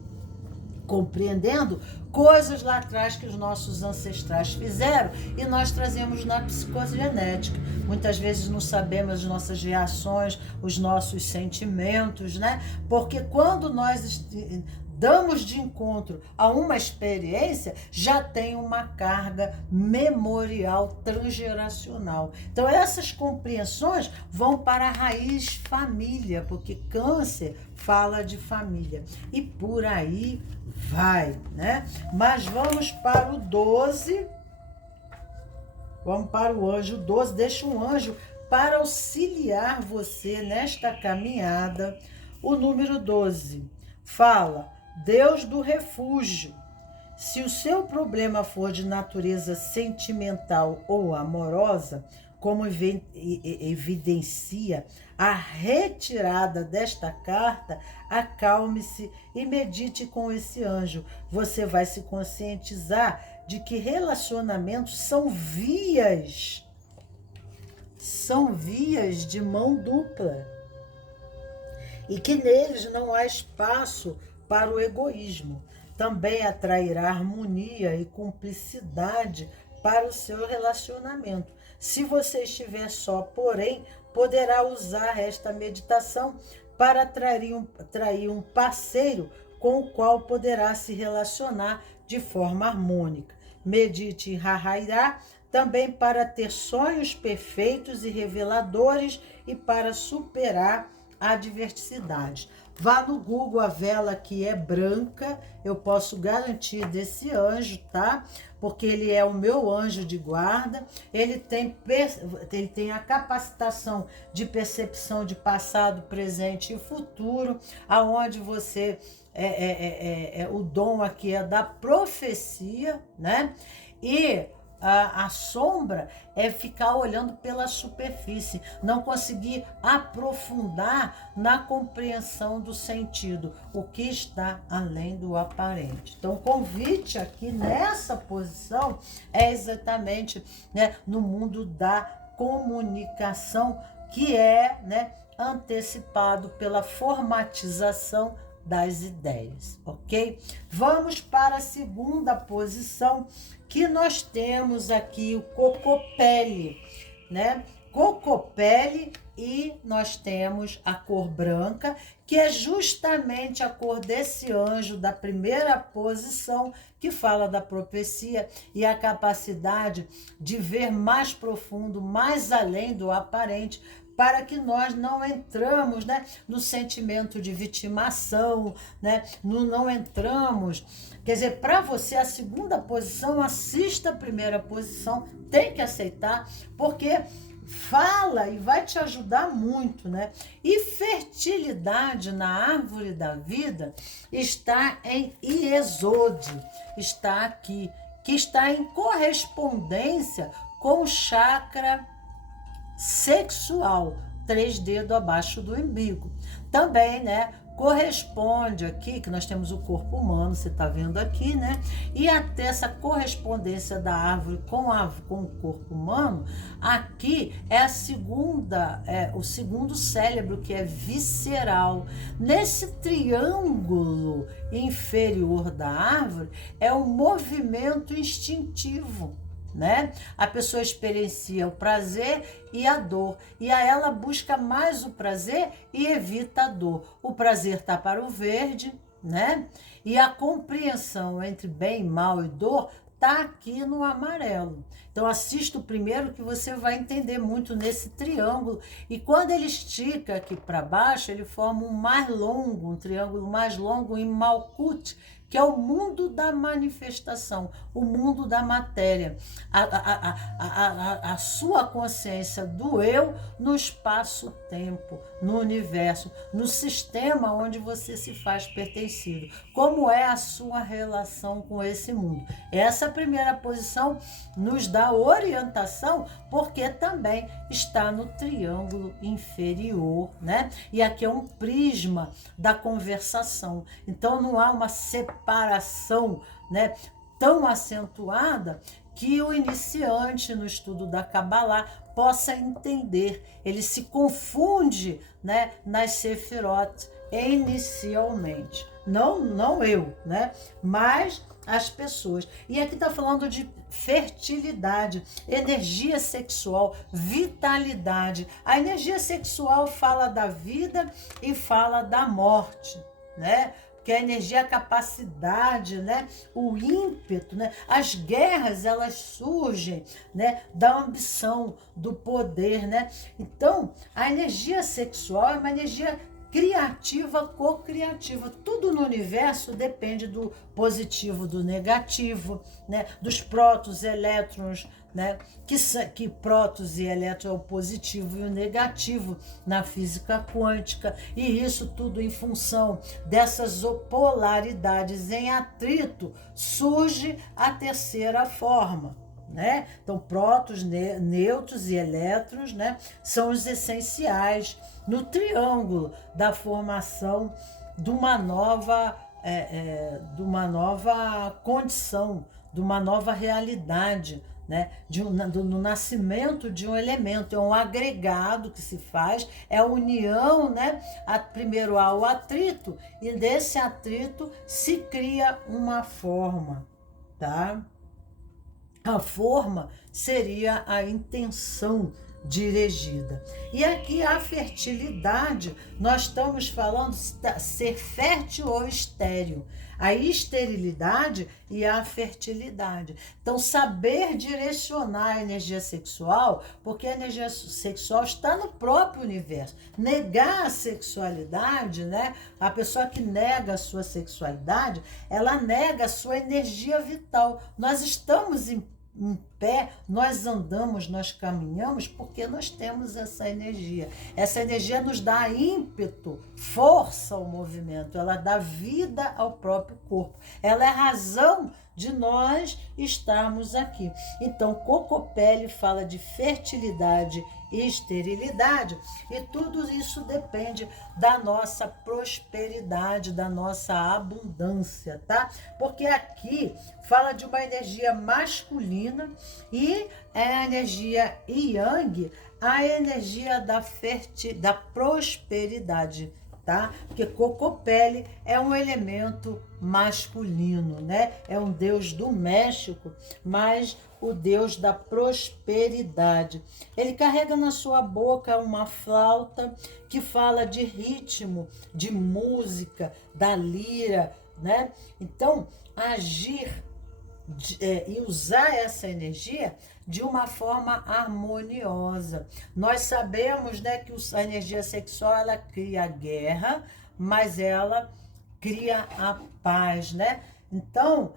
compreendendo coisas lá atrás que os nossos ancestrais fizeram e nós trazemos na psicogenética. Muitas vezes não sabemos as nossas reações, os nossos sentimentos, né? Porque quando nós damos de encontro a uma experiência, já tem uma carga memorial transgeracional. Então, essas compreensões vão para a raiz família, porque câncer fala de família. E por aí vai, né? Mas vamos para o 12. Vamos para o anjo 12. Deixa um anjo para auxiliar você nesta caminhada. O número 12 fala: Deus do refúgio. Se o seu problema for de natureza sentimental ou amorosa, como evidencia a retirada desta carta, acalme-se e medite com esse anjo. Você vai se conscientizar de que relacionamentos são vias de mão dupla e que neles não há espaço para o egoísmo. Também atrairá harmonia e cumplicidade para o seu relacionamento. Se você estiver só, porém, poderá usar esta meditação para atrair um parceiro com o qual poderá se relacionar de forma harmônica. Medite em Rahairá também para ter sonhos perfeitos e reveladores e para superar adversidades. Vá no Google, a vela que é branca, eu posso garantir desse anjo, tá? Porque ele é o meu anjo de guarda, ele tem a capacitação de percepção de passado, presente e futuro, aonde você o dom aqui é da profecia, né? E a sombra é ficar olhando pela superfície, não conseguir aprofundar na compreensão do sentido, o que está além do aparente. Então, o convite aqui nessa posição é exatamente, né, no mundo da comunicação, que é, né, antecipado pela formatização das ideias, ok? Vamos para a segunda posição, que nós temos aqui o cocopele, né? Cocopele, e nós temos a cor branca, que é justamente a cor desse anjo da primeira posição, que fala da profecia e a capacidade de ver mais profundo, mais além do aparente, para que nós não entramos, né, no sentimento de vitimação, né, não entramos. Quer dizer, para você, a segunda posição, assista a primeira posição, tem que aceitar, porque fala e vai te ajudar muito, né? E fertilidade na árvore da vida está em Iesode, está aqui, que está em correspondência com o chakra sexual, 3 dedos abaixo do umbigo. Também, né, corresponde aqui, que nós temos o corpo humano, você está vendo aqui, né? E até essa correspondência da árvore com o corpo humano, aqui é o segundo cérebro, que é visceral. Nesse triângulo inferior da árvore é o movimento instintivo, né? A pessoa experiencia o prazer e a dor, e a ela busca mais o prazer e evita a dor. O prazer está para o verde, né? E a compreensão entre bem, mal e dor está aqui no amarelo. Então assista o primeiro, que você vai entender muito nesse triângulo. E quando ele estica aqui para baixo, ele forma um triângulo mais longo em Malkuth, que é o mundo da manifestação, o mundo da matéria, a sua consciência do eu no espaço-tempo, no universo, no sistema onde você se faz pertencido. Como é a sua relação com esse mundo? Essa primeira posição nos dá orientação, porque também está no triângulo inferior, né? E aqui é um prisma da conversação. Então não há uma separação, né, tão acentuada que o iniciante no estudo da Kabbalah possa entender. Ele se confunde, né, nas Sefirot inicialmente. Não eu, né? Mas as pessoas. E aqui está falando de fertilidade, energia sexual, vitalidade. A energia sexual fala da vida e fala da morte, né? Que a energia, a capacidade, né? O ímpeto, né? As guerras, elas surgem, né, da ambição, do poder, né? Então, a energia sexual é uma energia criativa, co-criativa. Tudo no universo depende do positivo, do negativo, né? Dos prótons, elétrons, né? Que prótons e elétrons é o positivo e o negativo na física quântica. E isso tudo em função dessas polaridades em atrito surge a terceira forma, né? Então, prótons, nêutrons e elétrons, né, são os essenciais no triângulo da formação de uma nova condição, de uma nova realidade, né, do nascimento de um elemento. É um agregado que se faz, é a união, né? Primeiro há o atrito, e desse atrito se cria uma forma, tá? A forma seria a intenção, dirigida. E aqui a fertilidade, nós estamos falando ser fértil ou estéril. A esterilidade e a fertilidade. Então, saber direcionar a energia sexual, porque a energia sexual está no próprio universo. Negar a sexualidade, né? A pessoa que nega a sua sexualidade, ela nega a sua energia vital. Nós estamos em pé, nós andamos, nós caminhamos porque nós temos essa energia. Essa energia nos dá ímpeto, força ao movimento, ela dá vida ao próprio corpo. Ela é a razão de nós estarmos aqui. Então, Cocopelli fala de fertilidade e esterilidade, e tudo isso depende da nossa prosperidade, da nossa abundância, tá? Porque aqui fala de uma energia masculina e é a energia Yang, a energia da prosperidade, tá? Porque Cocopelli é um elemento masculino, né? É um deus do México, mas o deus da prosperidade. Ele carrega na sua boca uma flauta que fala de ritmo, de música, da lira, né? Então, agir e usar essa energia de uma forma harmoniosa. Nós sabemos, né, que a energia sexual ela cria a guerra, mas ela cria a paz, né? Então,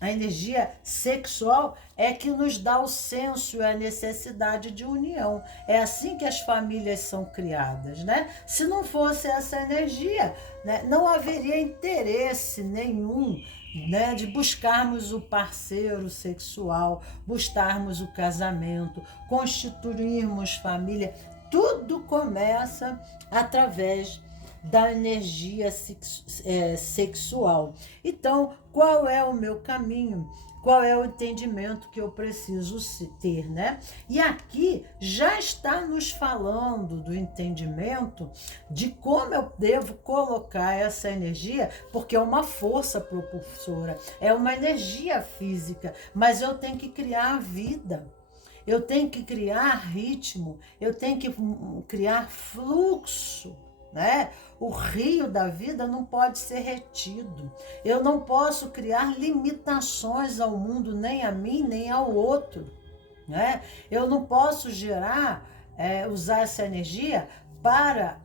a energia sexual é que nos dá o senso e a necessidade de união. É assim que as famílias são criadas, né? Se não fosse essa energia, né, não haveria interesse nenhum, né, de buscarmos o parceiro sexual, buscarmos o casamento, constituirmos família. Tudo começa através da energia sexual. Então, qual é o meu caminho? Qual é o entendimento que eu preciso ter, né? E aqui já está nos falando do entendimento de como eu devo colocar essa energia, porque é uma força propulsora, é uma energia física, mas eu tenho que criar a vida. Eu tenho que criar ritmo, eu tenho que criar fluxo, né? O rio da vida não pode ser retido. Eu não posso criar limitações ao mundo, nem a mim, nem ao outro, né? Eu não posso usar essa energia para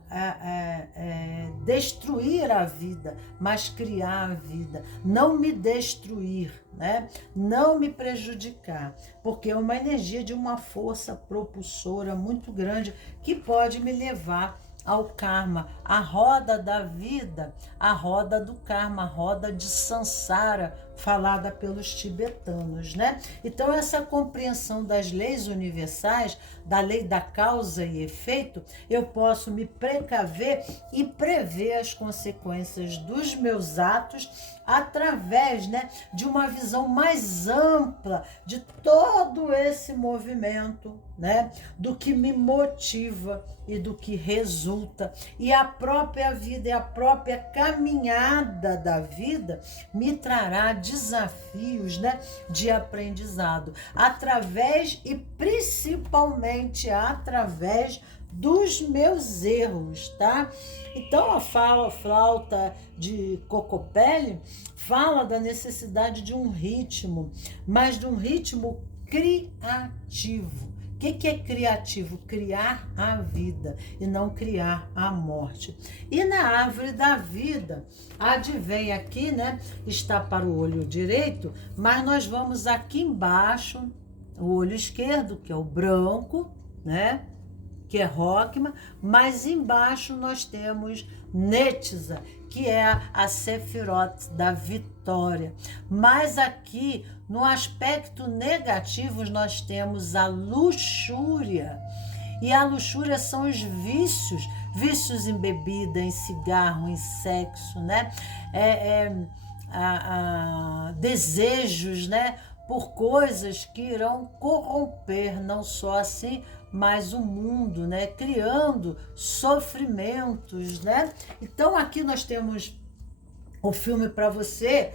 destruir a vida, mas criar a vida, não me destruir, né? Não me prejudicar, porque é uma energia de uma força propulsora muito grande que pode me levar ao karma, a roda da vida, a roda do karma, a roda de Sansara, falada pelos tibetanos, né? Então, essa compreensão das leis universais, da lei da causa e efeito, eu posso me precaver e prever as consequências dos meus atos através, né, de uma visão mais ampla de todo esse movimento, né, do que me motiva e do que resulta. E a própria vida e a própria caminhada da vida me trará desafios, né, de aprendizado, através e principalmente através dos meus erros, tá? Então a flauta de Cocopelli fala da necessidade de um ritmo, mas de um ritmo criativo. O que é criativo? Criar a vida e não criar a morte. E na árvore da vida, advém aqui, né? Está para o olho direito, mas nós vamos aqui embaixo, o olho esquerdo, que é o branco, né? Que é Rockman, mas embaixo nós temos Netza, que é a Sefirot da vitória. Mas aqui, no aspecto negativo, nós temos a luxúria. E a luxúria são os vícios em bebida, em cigarro, em sexo, né? Desejos, né? Por coisas que irão corromper, não só assim, mas o mundo, né? Criando sofrimentos, né? Então aqui nós temos o filme para você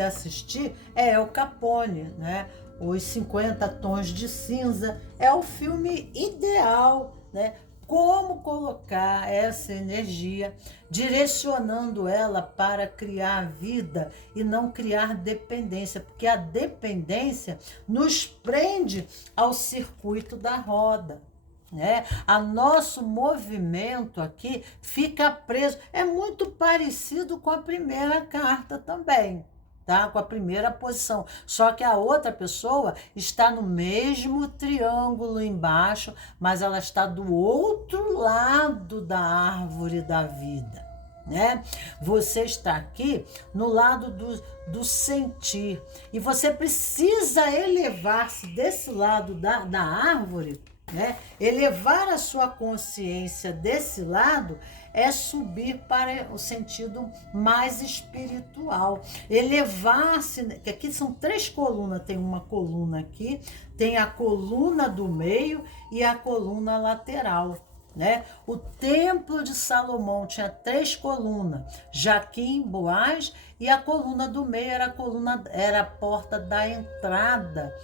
assistir, é El Capone, né? Os 50 Tons de Cinza é o filme ideal, né? Como colocar essa energia, direcionando ela para criar vida e não criar dependência, porque a dependência nos prende ao circuito da roda, né? A nosso movimento aqui fica preso. É muito parecido com a primeira carta também, tá? Com a primeira posição. Só que a outra pessoa está no mesmo triângulo embaixo, mas ela está do outro lado da árvore da vida, né? Você está aqui no lado do sentir. E você precisa elevar-se desse lado da árvore, né? Elevar a sua consciência desse lado é subir para o sentido mais espiritual. Elevar-se, que aqui são 3 colunas, tem uma coluna aqui, tem a coluna do meio e a coluna lateral, né? O Templo de Salomão tinha 3 colunas, Jaquim, Boaz, e a coluna do meio era a porta da entrada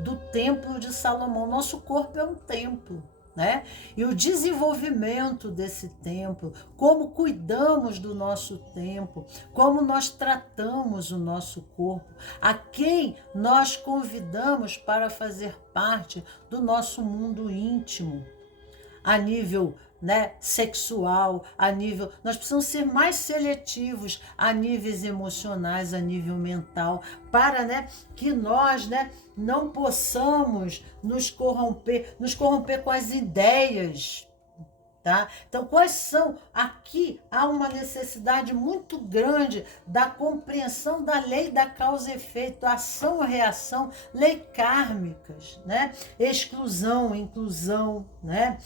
do Templo de Salomão. Nosso corpo é um templo, né? E o desenvolvimento desse templo, como cuidamos do nosso templo, como nós tratamos o nosso corpo, a quem nós convidamos para fazer parte do nosso mundo íntimo, a nível, né, sexual, a nível... Nós precisamos ser mais seletivos a níveis emocionais, a nível mental, para, né, que nós, né, não possamos nos corromper com as ideias, tá? Então, quais são? Aqui há uma necessidade muito grande da compreensão da lei da causa e efeito, ação e reação, lei kármicas, né? Exclusão, inclusão, né?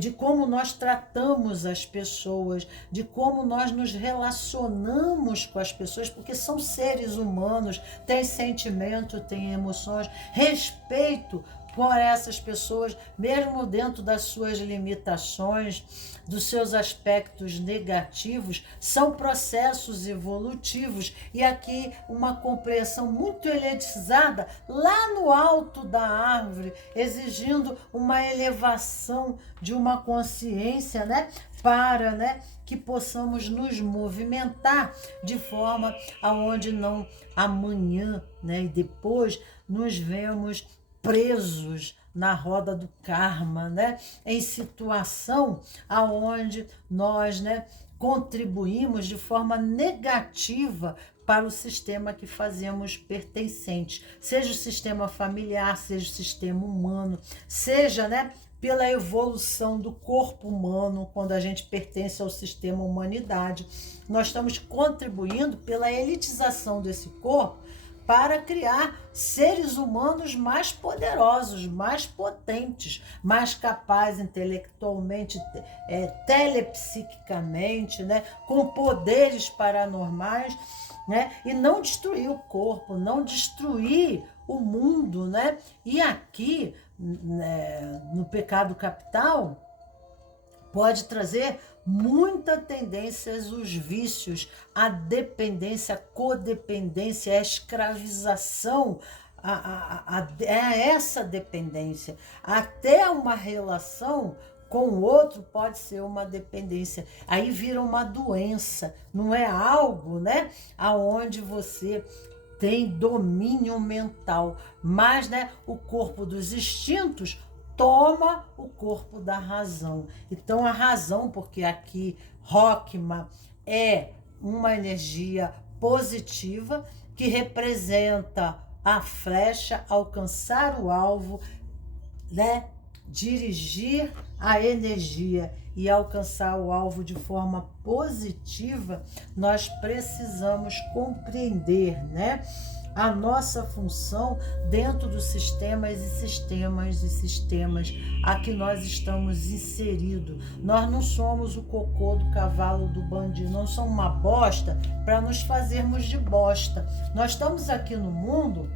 De como nós tratamos as pessoas, de como nós nos relacionamos com as pessoas, porque são seres humanos, têm sentimento, têm emoções, respeito por essas pessoas, mesmo dentro das suas limitações, dos seus aspectos negativos, são processos evolutivos. E aqui uma compreensão muito elitizada lá no alto da árvore, exigindo uma elevação de uma consciência, né, para, né, que possamos nos movimentar de forma aonde não amanhã, né, e depois nos vemos presos na roda do karma, né? Em situação aonde nós, né, contribuímos de forma negativa para o sistema que fazemos pertencentes, seja o sistema familiar, seja o sistema humano, seja, né, pela evolução do corpo humano, quando a gente pertence ao sistema humanidade. Nós estamos contribuindo pela elitização desse corpo para criar seres humanos mais poderosos, mais potentes, mais capazes intelectualmente, telepsiquicamente, né, com poderes paranormais, né, e não destruir o corpo, não destruir o mundo, né? E aqui, né, no pecado capital, pode trazer muita tendência os vícios, a dependência, a codependência, a escravização, a essa dependência. Até uma relação com o outro pode ser uma dependência. Aí vira uma doença, não é algo, né, aonde você tem domínio mental, mas, né, o corpo dos instintos toma o corpo da razão. Então, a razão, porque aqui Rockma é uma energia positiva que representa a flecha, alcançar o alvo, né? Dirigir a energia e alcançar o alvo de forma positiva, nós precisamos compreender, né, a nossa função dentro dos sistemas a que nós estamos inseridos. Nós não somos o cocô do cavalo do bandido, não somos uma bosta para nos fazermos de bosta. Nós estamos aqui no mundo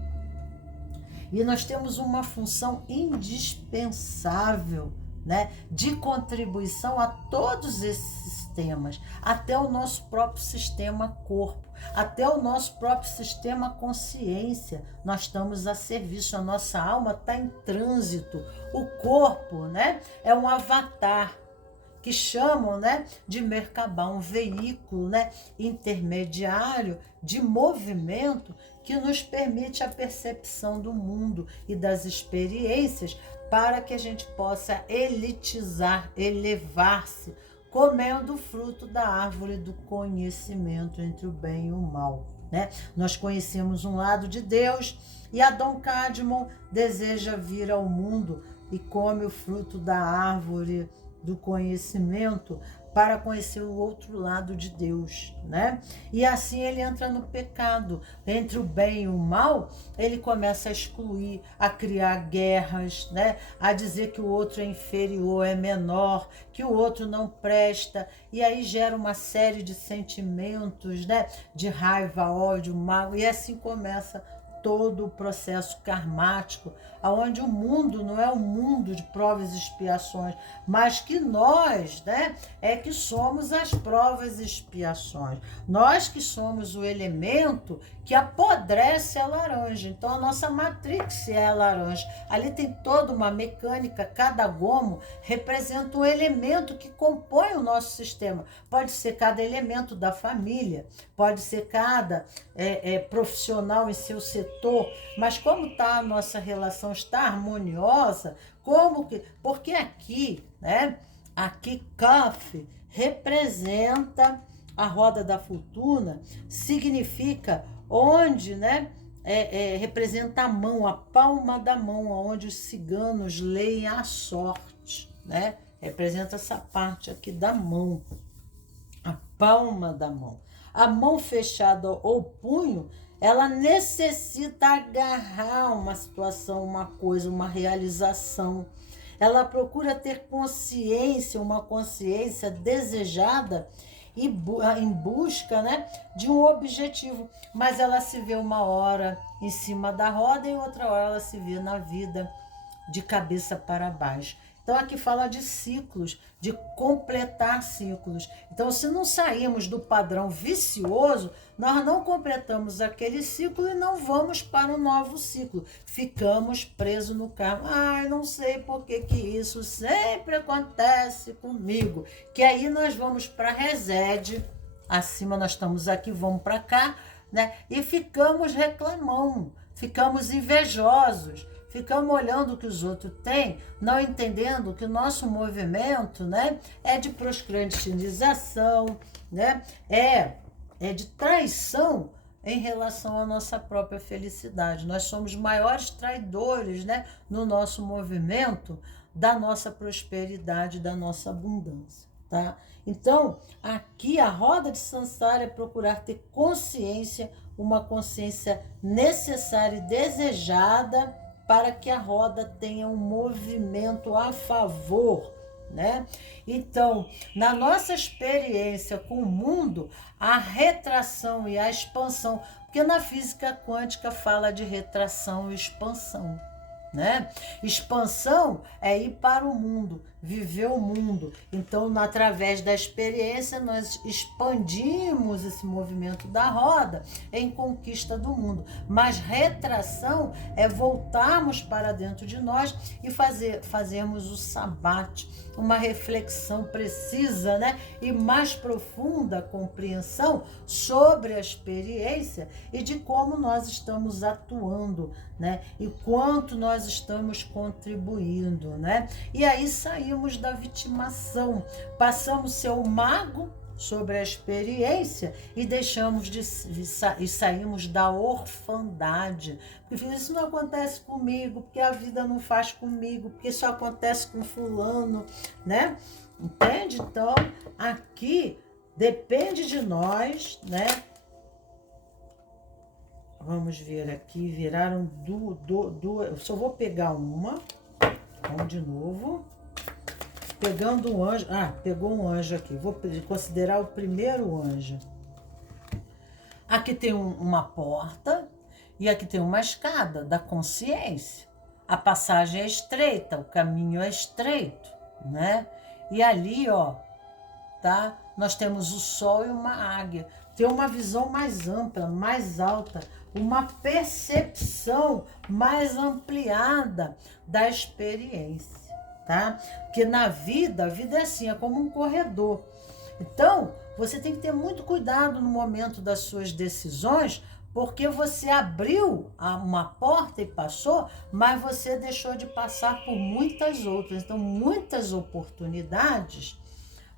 e nós temos uma função indispensável, né, de contribuição a todos esses sistemas, até o nosso próprio sistema corpo, até o nosso próprio sistema consciência. Nós estamos a serviço, a nossa alma está em trânsito. O corpo, né, é um avatar, que chamam, né, de Merkabah, um veículo, né, intermediário de movimento que nos permite a percepção do mundo e das experiências para que a gente possa elitizar, elevar-se, comendo o fruto da árvore do conhecimento entre o bem e o mal, né? Nós conhecemos um lado de Deus e Adão Kadmon deseja vir ao mundo e come o fruto da árvore do conhecimento para conhecer o outro lado de Deus, né? E assim ele entra no pecado. Entre o bem e o mal, ele começa a excluir, a criar guerras, né? A dizer que o outro é inferior, é menor, que o outro não presta, e aí gera uma série de sentimentos, né? De raiva, ódio, mal, e assim começa todo o processo karmático, onde o mundo não é um mundo de provas e expiações, mas que nós, né, é que somos as provas e expiações. Nós que somos o elemento que apodrece a laranja. Então, a nossa matrix é a laranja. Ali tem toda uma mecânica, cada gomo representa um elemento que compõe o nosso sistema. Pode ser cada elemento da família, pode ser cada profissional em seu setor, mas como está a nossa relação, está harmoniosa, porque aqui, né, aqui Kaf representa a roda da fortuna, significa onde, né, representa a mão, a palma da mão, onde os ciganos leem a sorte, né? Representa essa parte aqui da mão, a palma da mão. A mão fechada ou punho, ela necessita agarrar uma situação, uma coisa, uma realização. Ela procura ter consciência, uma consciência desejada e em busca, né, de um objetivo. Mas ela se vê uma hora em cima da roda e outra hora ela se vê na vida de cabeça para baixo. Então aqui fala de ciclos, de completar ciclos. Então se não sairmos do padrão vicioso, nós não completamos aquele ciclo e não vamos para o novo ciclo. Ficamos presos no karma. Ai, não sei por que isso sempre acontece comigo. Que aí nós vamos para Resed, acima nós estamos aqui, vamos para cá, né? E ficamos reclamando, ficamos invejosos. Ficamos olhando o que os outros têm, não entendendo que o nosso movimento, né, é de proscrantinização, né, é de traição em relação à nossa própria felicidade. Nós somos maiores traidores, né, no nosso movimento da nossa prosperidade, da nossa abundância, tá? Então, aqui a roda de Sansara é procurar ter consciência, uma consciência necessária e desejada para que a roda tenha um movimento a favor, né? Então, na nossa experiência com o mundo, a retração e a expansão, porque na física quântica fala de retração e expansão, né? Expansão é ir para o mundo, viver o mundo. Então, através da experiência, nós expandimos esse movimento da roda em conquista do mundo. Mas retração é voltarmos para dentro de nós e fazermos o sabate, uma reflexão precisa, né? E mais profunda compreensão sobre a experiência e de como nós estamos atuando, né? E quanto nós estamos contribuindo, né? E aí saímos da vitimação, passamos a ser o mago sobre a experiência e e saímos da orfandade. Porque isso não acontece comigo, porque a vida não faz comigo, porque isso acontece com fulano, né? Entende? Então, aqui depende de nós, né? Vamos ver aqui, viraram duas. Eu só vou pegar uma. Vamos de novo. Pegando um anjo. Ah, pegou um anjo aqui. Vou considerar o primeiro anjo. Aqui tem uma porta e aqui tem uma escada da consciência. A passagem é estreita, o caminho é estreito, né? E ali, ó, tá? Nós temos o sol e uma águia. Ter uma visão mais ampla, mais alta, uma percepção mais ampliada da experiência, tá? Porque na vida, a vida é assim, é como um corredor. Então, você tem que ter muito cuidado no momento das suas decisões, porque você abriu uma porta e passou, mas você deixou de passar por muitas outras. Então, muitas oportunidades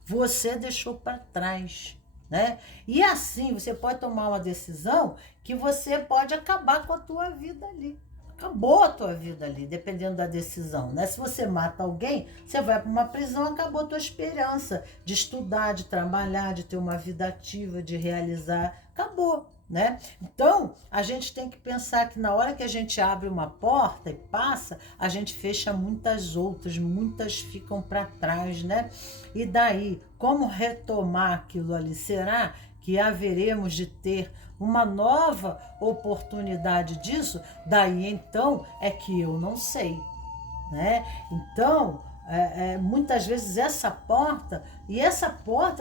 você deixou para trás, né? E assim, você pode tomar uma decisão que você pode acabar com a tua vida ali. Acabou a tua vida ali, dependendo da decisão, né? Se você mata alguém, você vai para uma prisão, acabou a tua esperança de estudar, de trabalhar, de ter uma vida ativa, de realizar, acabou, né? Então, a gente tem que pensar que na hora que a gente abre uma porta e passa, a gente fecha muitas outras, muitas ficam para trás, né? E daí, como retomar aquilo ali? Será que haveremos de ter uma nova oportunidade disso? Daí então é que eu não sei, né? Então, muitas vezes essa porta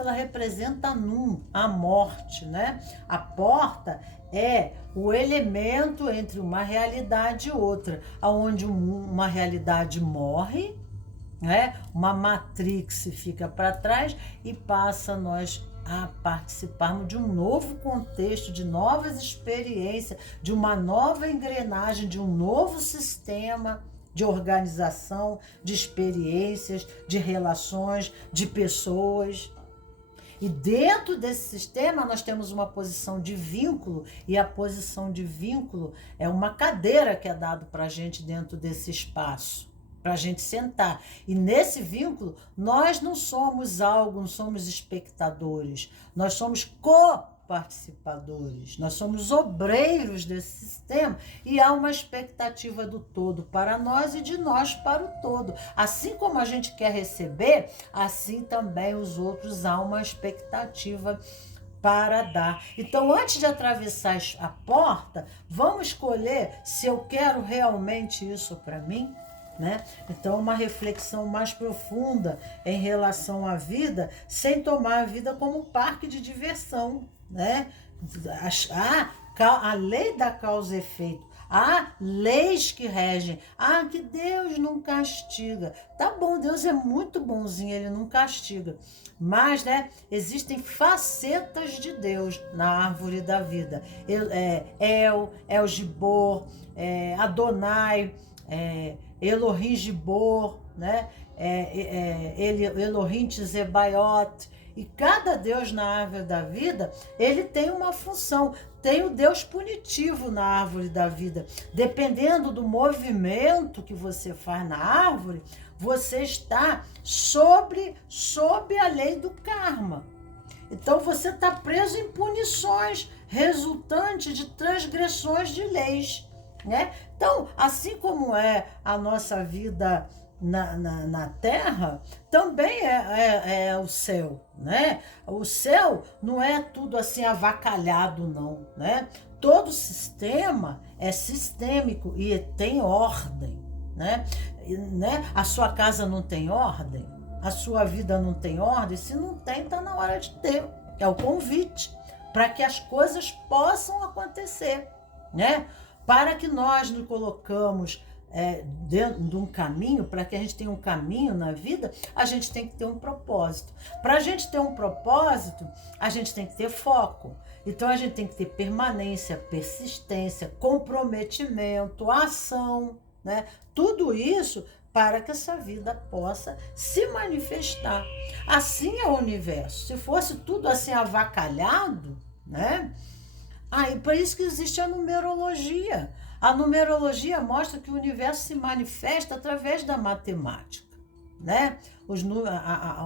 ela representa a morte, né? A porta é o elemento entre uma realidade e outra, onde uma realidade morre, né? Uma matrix fica para trás e passa nós a participarmos de um novo contexto, de novas experiências, de uma nova engrenagem, de um novo sistema de organização, de experiências, de relações, de pessoas. E dentro desse sistema nós temos uma posição de vínculo, e a posição de vínculo é uma cadeira que é dada para a gente dentro desse espaço, para a gente sentar. E nesse vínculo, nós não somos algo, não somos espectadores, nós somos coparticipadores, nós somos obreiros desse sistema, e há uma expectativa do todo para nós e de nós para o todo. Assim como a gente quer receber, assim também os outros há uma expectativa para dar. Então, antes de atravessar a porta, vamos escolher se eu quero realmente isso para mim, né? Então, uma reflexão mais profunda em relação à vida, sem tomar a vida como um parque de diversão, né? A lei da causa e efeito. Há leis que regem. Que Deus não castiga. Tá bom, Deus é muito bonzinho, ele não castiga. Mas, né, existem facetas de Deus na árvore da vida. El Gibor, Adonai, Elohim Gibor, né? Elohim Tzebaiot. E cada Deus na árvore da vida, ele tem uma função. Tem o Deus punitivo na árvore da vida. Dependendo do movimento que você faz na árvore, você está sob a lei do karma. Então você está preso em punições resultantes de transgressões de leis, né? Então, assim como é a nossa vida na terra, também é o céu, né? O céu não é tudo assim avacalhado, não, né? Todo sistema é sistêmico e tem ordem, né? A sua casa não tem ordem, a sua vida não tem ordem. Se não tem, está na hora de ter. É o convite para que as coisas possam acontecer, né? Para que nós nos colocamos dentro de um caminho, para que a gente tenha um caminho na vida, a gente tem que ter um propósito. Para a gente ter um propósito, a gente tem que ter foco. Então a gente tem que ter permanência, persistência, comprometimento, ação, né? Tudo isso para que essa vida possa se manifestar. Assim é o universo. Se fosse tudo assim avacalhado, né? Por isso que existe a numerologia. A numerologia mostra que o universo se manifesta através da matemática, né? O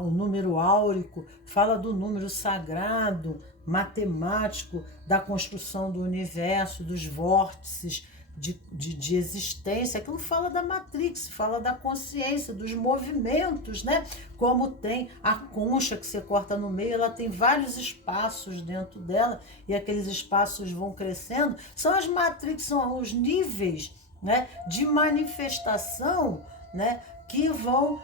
número áurico fala do número sagrado, matemático, da construção do universo, dos vórtices de existência. Aquilo fala da matrix, fala da consciência, dos movimentos, né? Como tem a concha que você corta no meio, ela tem vários espaços dentro dela, e aqueles espaços vão crescendo. São as matrix, são os níveis, né, de manifestação, né, que vão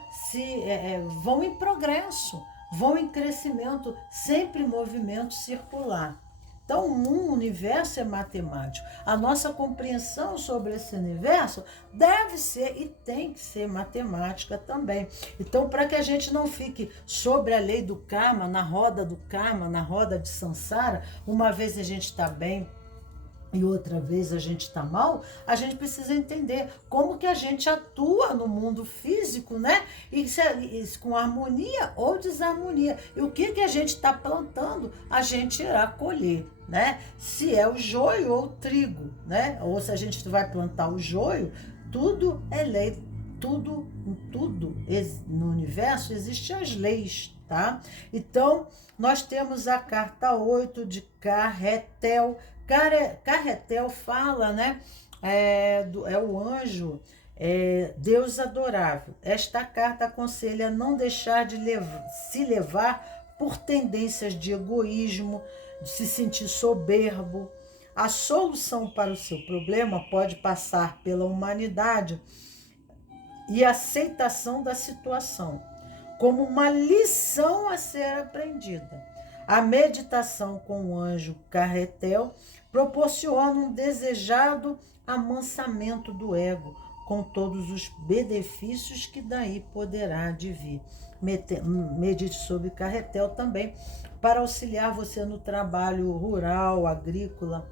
em progresso, vão em crescimento, sempre em movimento circular. Então, o universo é matemático. A nossa compreensão sobre esse universo deve ser e tem que ser matemática também. Então, para que a gente não fique sobre a lei do karma, na roda de samsara, uma vez a gente está bem e outra vez a gente está mal, a gente precisa entender como que a gente atua no mundo físico, né? E com harmonia ou desarmonia. E o que a gente está plantando, a gente irá colher, né? Se é o joio ou o trigo, né? Ou se a gente vai plantar o joio, tudo é lei, tudo no universo existem as leis, tá? Então, nós temos a carta 8 de Carretel. Carretel fala, né? É o anjo, Deus adorável. Esta carta aconselha a não deixar de se levar por tendências de egoísmo, de se sentir soberbo. A solução para o seu problema pode passar pela humanidade e aceitação da situação, como uma lição a ser aprendida. A meditação com o anjo Carretel proporciona um desejado amansamento do ego, com todos os benefícios que daí poderá advir. Medite sobre Carretel também para auxiliar você no trabalho rural, agrícola,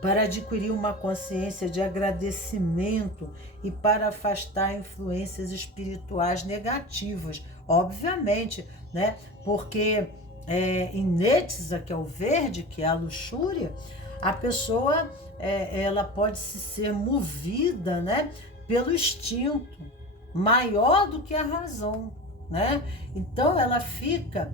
para adquirir uma consciência de agradecimento e para afastar influências espirituais negativas, obviamente, né? Porque em Netza, que é o verde, que é a luxúria, a pessoa ela pode ser movida, né, pelo instinto, maior do que a razão, né? Então ela fica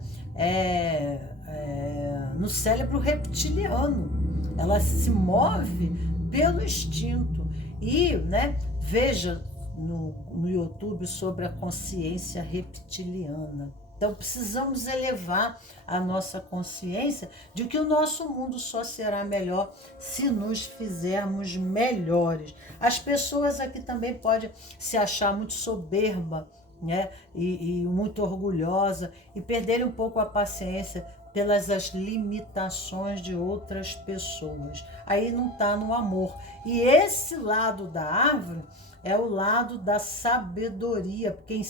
no cérebro reptiliano. Ela se move pelo instinto. E, né, veja no YouTube sobre a consciência reptiliana. Então, precisamos elevar a nossa consciência de que o nosso mundo só será melhor se nos fizermos melhores. As pessoas aqui também podem se achar muito soberba, né, e muito orgulhosa e perderem um pouco a paciência pelas as limitações de outras pessoas. Aí não está no amor. E esse lado da árvore é o lado da sabedoria, porque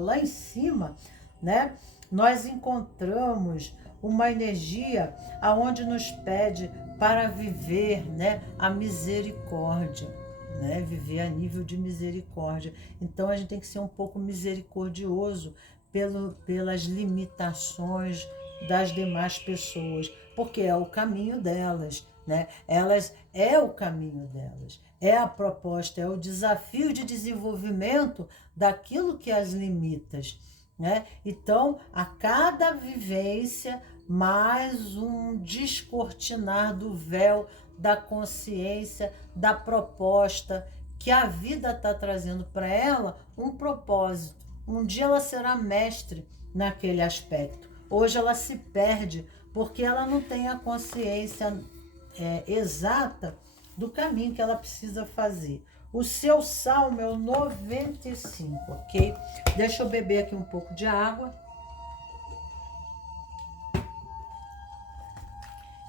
lá em cima, né, nós encontramos uma energia aonde nos pede para viver, né, a misericórdia, né, viver a nível de misericórdia. Então a gente tem que ser um pouco misericordioso pelas limitações das demais pessoas, porque é o caminho delas, né? É o caminho delas, é a proposta, é o desafio de desenvolvimento daquilo que as limita, né? Então, a cada vivência, mais um descortinar do véu da consciência, da proposta, que a vida está trazendo para ela um propósito. Um dia ela será mestre naquele aspecto. Hoje ela se perde porque ela não tem a consciência exata do caminho que ela precisa fazer. O seu salmo é o 95, ok? Deixa eu beber aqui um pouco de água.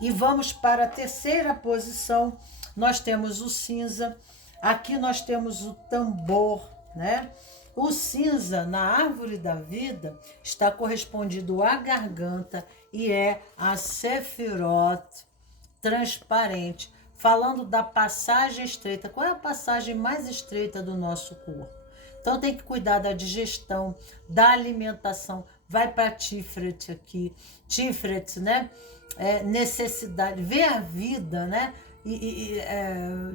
E vamos para a terceira posição. Nós temos o cinza. Aqui nós temos o tambor, né? O cinza na árvore da vida está correspondido à garganta e é a Sefirot transparente, falando da passagem estreita. Qual é a passagem mais estreita do nosso corpo? Então tem que cuidar da digestão, da alimentação. Vai para Tiferet aqui. Tiferet, né? Necessidade, ver a vida, né?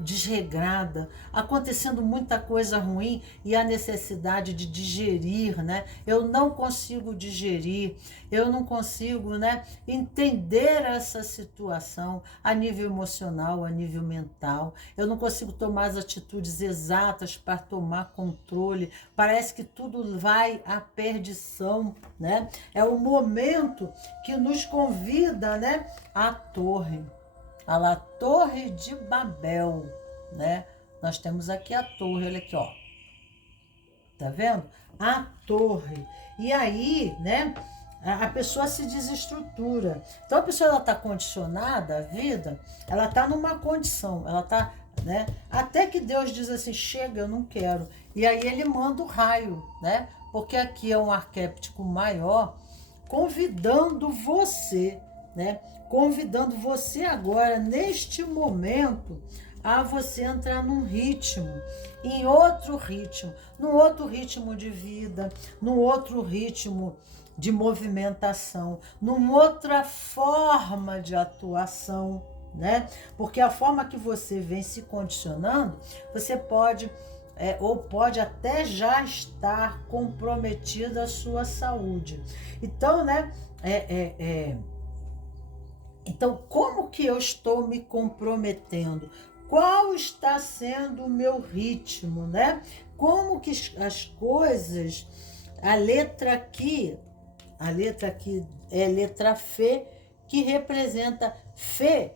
Desregrada, acontecendo muita coisa ruim e a necessidade de digerir, né? Eu não consigo digerir, eu não consigo, né, entender essa situação a nível emocional, a nível mental. Eu não consigo tomar as atitudes exatas para tomar controle. Parece que tudo vai à perdição, né? É o momento que nos convida, né, à torre. A Torre de Babel, né? Nós temos aqui a torre, olha aqui, ó. Tá vendo? A torre. E aí, né, a pessoa se desestrutura. Então a pessoa, ela está condicionada à vida, ela está numa condição, ela está, né, até que Deus diz assim, chega, eu não quero. E aí ele manda o raio, né, porque aqui é um arquétipo maior, convidando você, né, convidando você agora, neste momento, a você entrar num ritmo, em outro ritmo, num outro ritmo de vida, num outro ritmo de movimentação, numa outra forma de atuação, né? Porque a forma que você vem se condicionando, você pode, ou pode até já estar comprometida a sua saúde. Então, né? Então, como que eu estou me comprometendo? Qual está sendo o meu ritmo, né? Como que as coisas, a letra aqui é letra Fê, que representa Fê,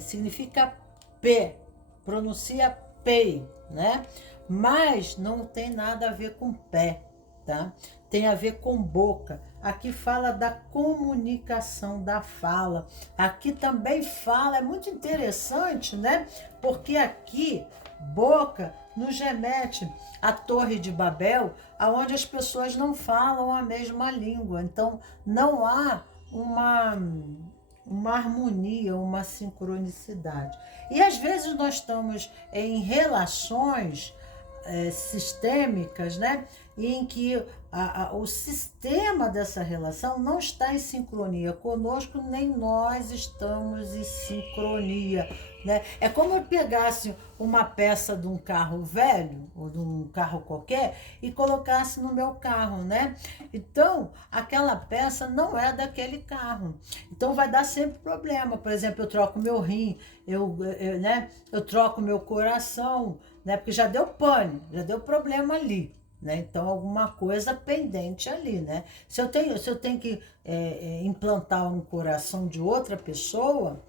significa pé, pronuncia pei, né? Mas não tem nada a ver com pé, tá? Tem a ver com boca. Aqui fala da comunicação, da fala. Aqui também fala, é muito interessante, né? Porque aqui, boca, nos remete à Torre de Babel, onde as pessoas não falam a mesma língua. Então, não há uma harmonia, uma sincronicidade. E às vezes nós estamos em relações sistêmicas, né? Em que o sistema dessa relação não está em sincronia conosco, nem nós estamos em sincronia, né? É como eu pegasse uma peça de um carro velho, ou de um carro qualquer, e colocasse no meu carro, né? Então, aquela peça não é daquele carro. Então, vai dar sempre problema. Por exemplo, eu troco meu rim, né? Eu troco meu coração, né? Porque já deu pane, já deu problema ali, né? Então, alguma coisa pendente ali, né? Se eu tenho que implantar um coração de outra pessoa,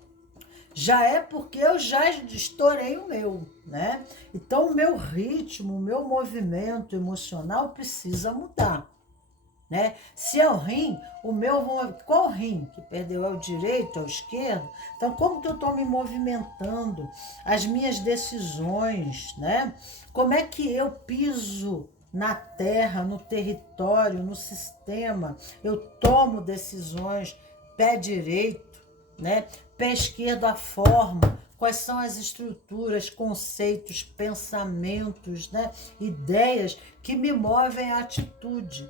já é porque eu já estourei o meu, né? Então, o meu ritmo, o meu movimento emocional precisa mudar, né? Se é o rim, qual rim que perdeu? É o direito, é o esquerdo? Então, como que eu estou me movimentando? As minhas decisões, né? Como é que eu piso na terra, no território, no sistema? Eu tomo decisões, pé direito, né? Pé esquerdo, a forma. Quais são as estruturas, conceitos, pensamentos, né? Ideias que me movem à atitude.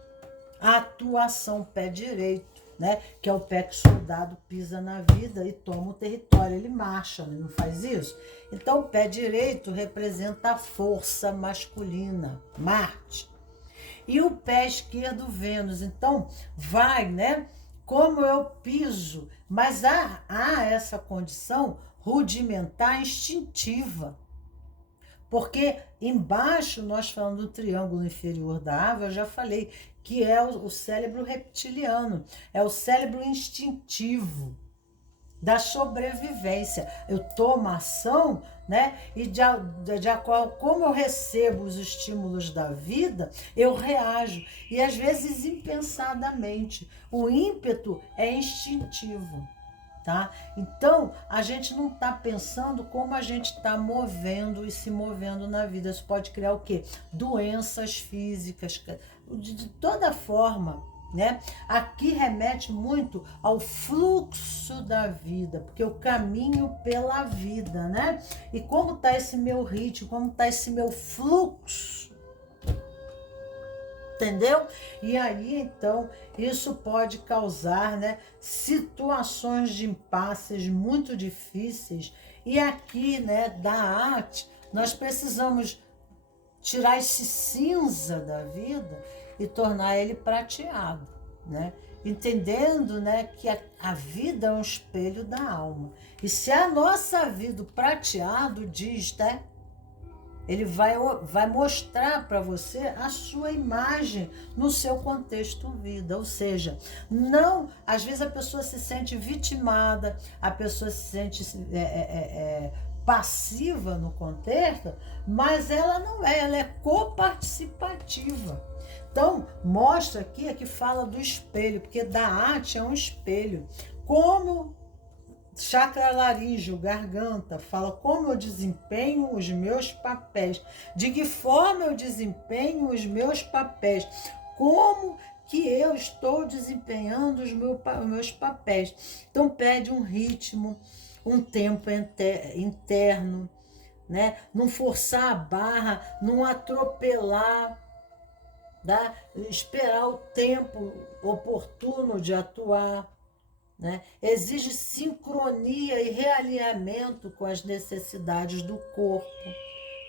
A atuação, pé direito, né? Que é o pé que o soldado pisa na vida e toma o território, ele marcha, né? Não faz isso? Então, o pé direito representa a força masculina, Marte. E o pé esquerdo, Vênus. Então, vai, né? Como eu piso, mas há essa condição rudimentar instintiva. Porque embaixo, nós falando do triângulo inferior da ave, eu já falei que é o cérebro reptiliano, é o cérebro instintivo da sobrevivência. Eu tomo ação, né? E de acordo como eu recebo os estímulos da vida, eu reajo. E às vezes impensadamente. O ímpeto é instintivo. Tá? Então, a gente não está pensando como a gente está movendo e se movendo na vida. Isso pode criar o quê? Doenças físicas, de toda forma, né? Aqui remete muito ao fluxo da vida, porque eu caminho pela vida, né? E como está esse meu ritmo, como está esse meu fluxo? Entendeu? E aí, então, isso pode causar, né, situações de impasses muito difíceis. E aqui, né, da arte, nós precisamos tirar esse cinza da vida e tornar ele prateado, né? Entendendo, né, que a vida é um espelho da alma. E se a nossa vida, o prateado, diz, né? Ele vai mostrar para você a sua imagem no seu contexto vida. Ou seja, não, às vezes a pessoa se sente vitimada, a pessoa se sente passiva no contexto, mas ela não é, ela é coparticipativa. Então, mostra aqui, aqui fala do espelho, porque Da'at é um espelho. Como chakra laríngeo, garganta, fala como eu desempenho os meus papéis, de que forma eu desempenho os meus papéis, como que eu estou desempenhando os meus papéis. Então pede um ritmo, um tempo interno, né? Não forçar a barra, não atropelar, tá? Esperar o tempo oportuno de atuar, né? Exige sincronia e realinhamento com as necessidades do corpo,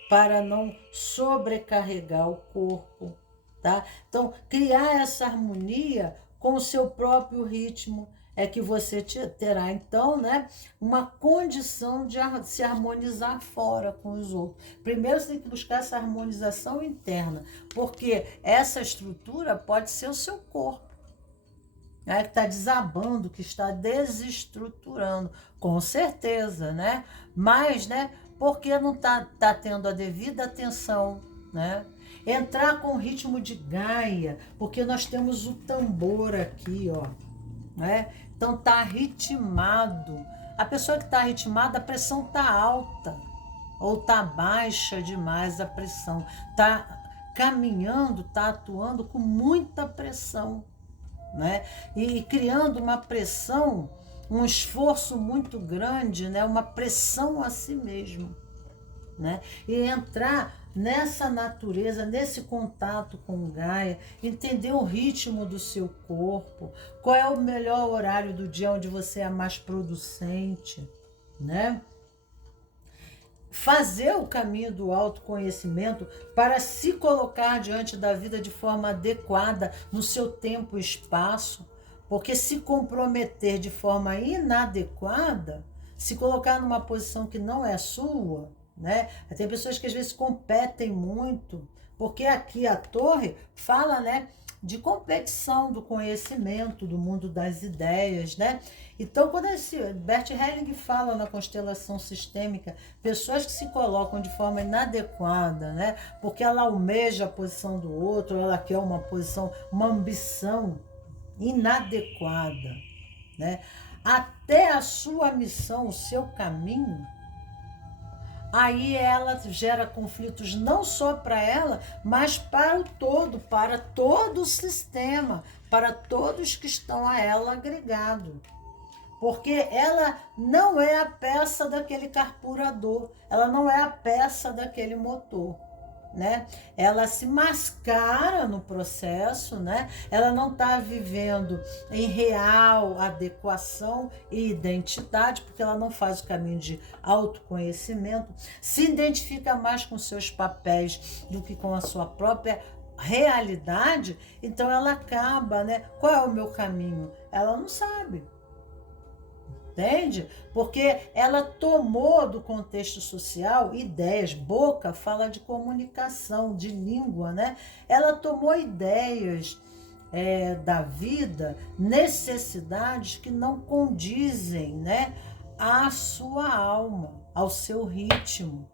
para não sobrecarregar o corpo, tá? Então, criar essa harmonia com o seu próprio ritmo é que você terá, então, né, uma condição de se harmonizar fora com os outros. Primeiro, você tem que buscar essa harmonização interna, porque essa estrutura pode ser o seu corpo, né, que está desabando, que está desestruturando, com certeza, né? Mas, né, porque não tá tendo a devida atenção, né? Entrar com ritmo de Gaia, porque nós temos o tambor aqui, ó, né? Então tá ritmado. A pessoa que tá ritmada, a pressão tá alta, ou tá baixa demais a pressão, tá caminhando, tá atuando com muita pressão, né? E criando uma pressão, um esforço muito grande, né? Uma pressão a si mesmo, né? E entrar nessa natureza, nesse contato com Gaia, entender o ritmo do seu corpo, qual é o melhor horário do dia onde você é mais producente, né? Fazer o caminho do autoconhecimento para se colocar diante da vida de forma adequada no seu tempo e espaço, porque se comprometer de forma inadequada, se colocar numa posição que não é sua, né? Tem pessoas que às vezes competem muito, porque aqui a torre fala, né, de competição do conhecimento, do mundo das ideias, né? Então, quando Bert Helling fala na constelação sistêmica, pessoas que se colocam de forma inadequada, né? Porque ela almeja a posição do outro, ela quer uma posição, uma ambição inadequada, né? Até a sua missão, o seu caminho, aí ela gera conflitos não só para ela, mas para o todo, para todo o sistema, para todos que estão a ela agregado. Porque ela não é a peça daquele carburador, ela não é a peça daquele motor, né? Ela se mascara no processo, né? Ela não está vivendo em real adequação e identidade, porque ela não faz o caminho de autoconhecimento, se identifica mais com seus papéis do que com a sua própria realidade. Então ela acaba, né? Qual é o meu caminho? Ela não sabe. Entende? Porque ela tomou do contexto social ideias. Boca fala de comunicação, de língua, né? Ela tomou ideias da vida, necessidades que não condizem, né, à sua alma, ao seu ritmo,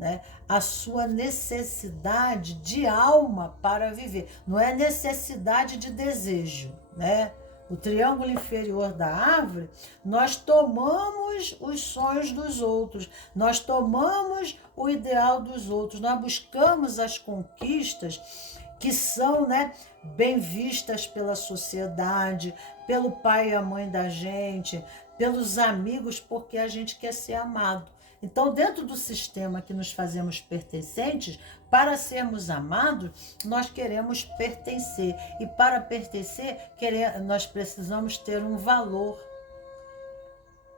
né? A sua necessidade de alma para viver. Não é necessidade de desejo, né? O triângulo inferior da árvore, nós tomamos os sonhos dos outros, nós tomamos o ideal dos outros, nós buscamos as conquistas que são, né, bem vistas pela sociedade, pelo pai e a mãe da gente, pelos amigos, porque a gente quer ser amado. Então, dentro do sistema que nos fazemos pertencentes, para sermos amados, nós queremos pertencer. E para pertencer, nós precisamos ter um valor,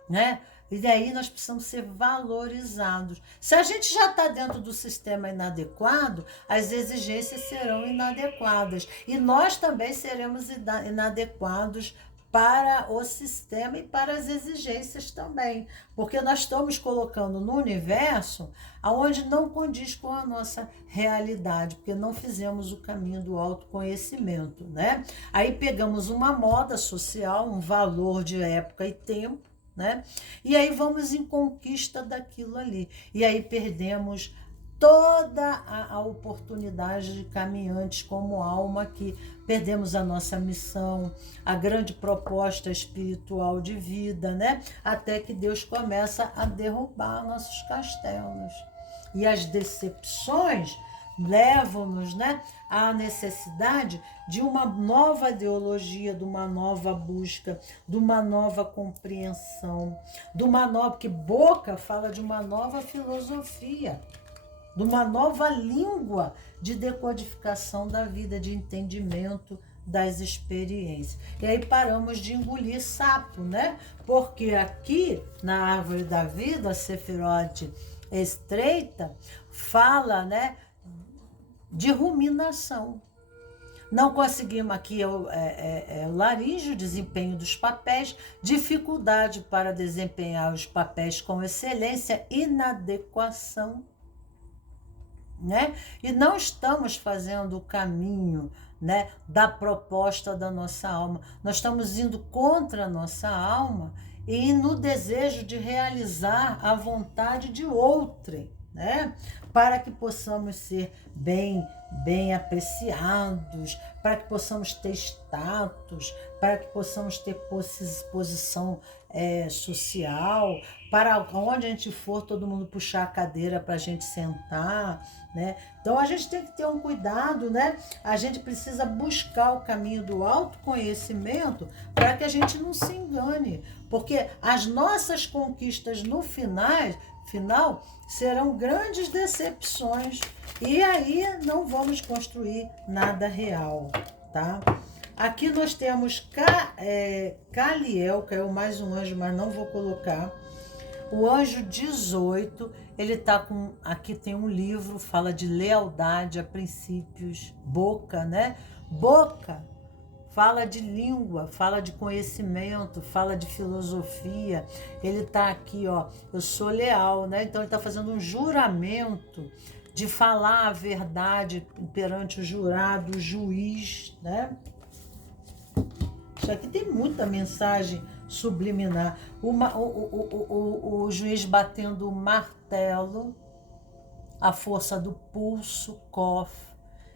né? E daí nós precisamos ser valorizados. Se a gente já está dentro do sistema inadequado, as exigências serão inadequadas. E nós também seremos inadequados para o sistema e para as exigências também, porque nós estamos colocando no universo aonde não condiz com a nossa realidade, porque não fizemos o caminho do autoconhecimento, né? Aí pegamos uma moda social, um valor de época e tempo, né? E aí vamos em conquista daquilo ali, e aí perdemos toda a oportunidade de caminhantes como alma que perdemos a nossa missão, a grande proposta espiritual de vida, né? Até que Deus começa a derrubar nossos castelos. E as decepções levam-nos, né, à necessidade de uma nova ideologia, de uma nova busca, de uma nova compreensão, de uma nova, porque Boca fala de uma nova filosofia, de uma nova língua de decodificação da vida, de entendimento das experiências. E aí paramos de engolir sapo, né? Porque aqui na árvore da vida, a Sefirote estreita, fala, né, de ruminação. Não conseguimos aqui o laríngeo, desempenho dos papéis, dificuldade para desempenhar os papéis com excelência, inadequação, né? E não estamos fazendo o caminho, né, da proposta da nossa alma. Nós estamos indo contra a nossa alma e no desejo de realizar a vontade de outrem, né? Para que possamos ser bem apreciados, para que possamos ter status, para que possamos ter posição social, para onde a gente for, todo mundo puxar a cadeira para a gente sentar, né? Então a gente tem que ter um cuidado, né? A gente precisa buscar o caminho do autoconhecimento para que a gente não se engane, porque as nossas conquistas no final serão grandes decepções e aí não vamos construir nada real, tá? Aqui nós temos Caliel, que é mais um anjo, mas não vou colocar. O anjo 18, ele tá com... Aqui tem um livro, fala de lealdade a princípios. Boca, né? Boca fala de língua, fala de conhecimento, fala de filosofia. Ele tá aqui, ó, eu sou leal, né? Então ele tá fazendo um juramento de falar a verdade perante o jurado, o juiz, né? Isso aqui tem muita mensagem subliminar. O juiz batendo o martelo, a força do pulso, Kof.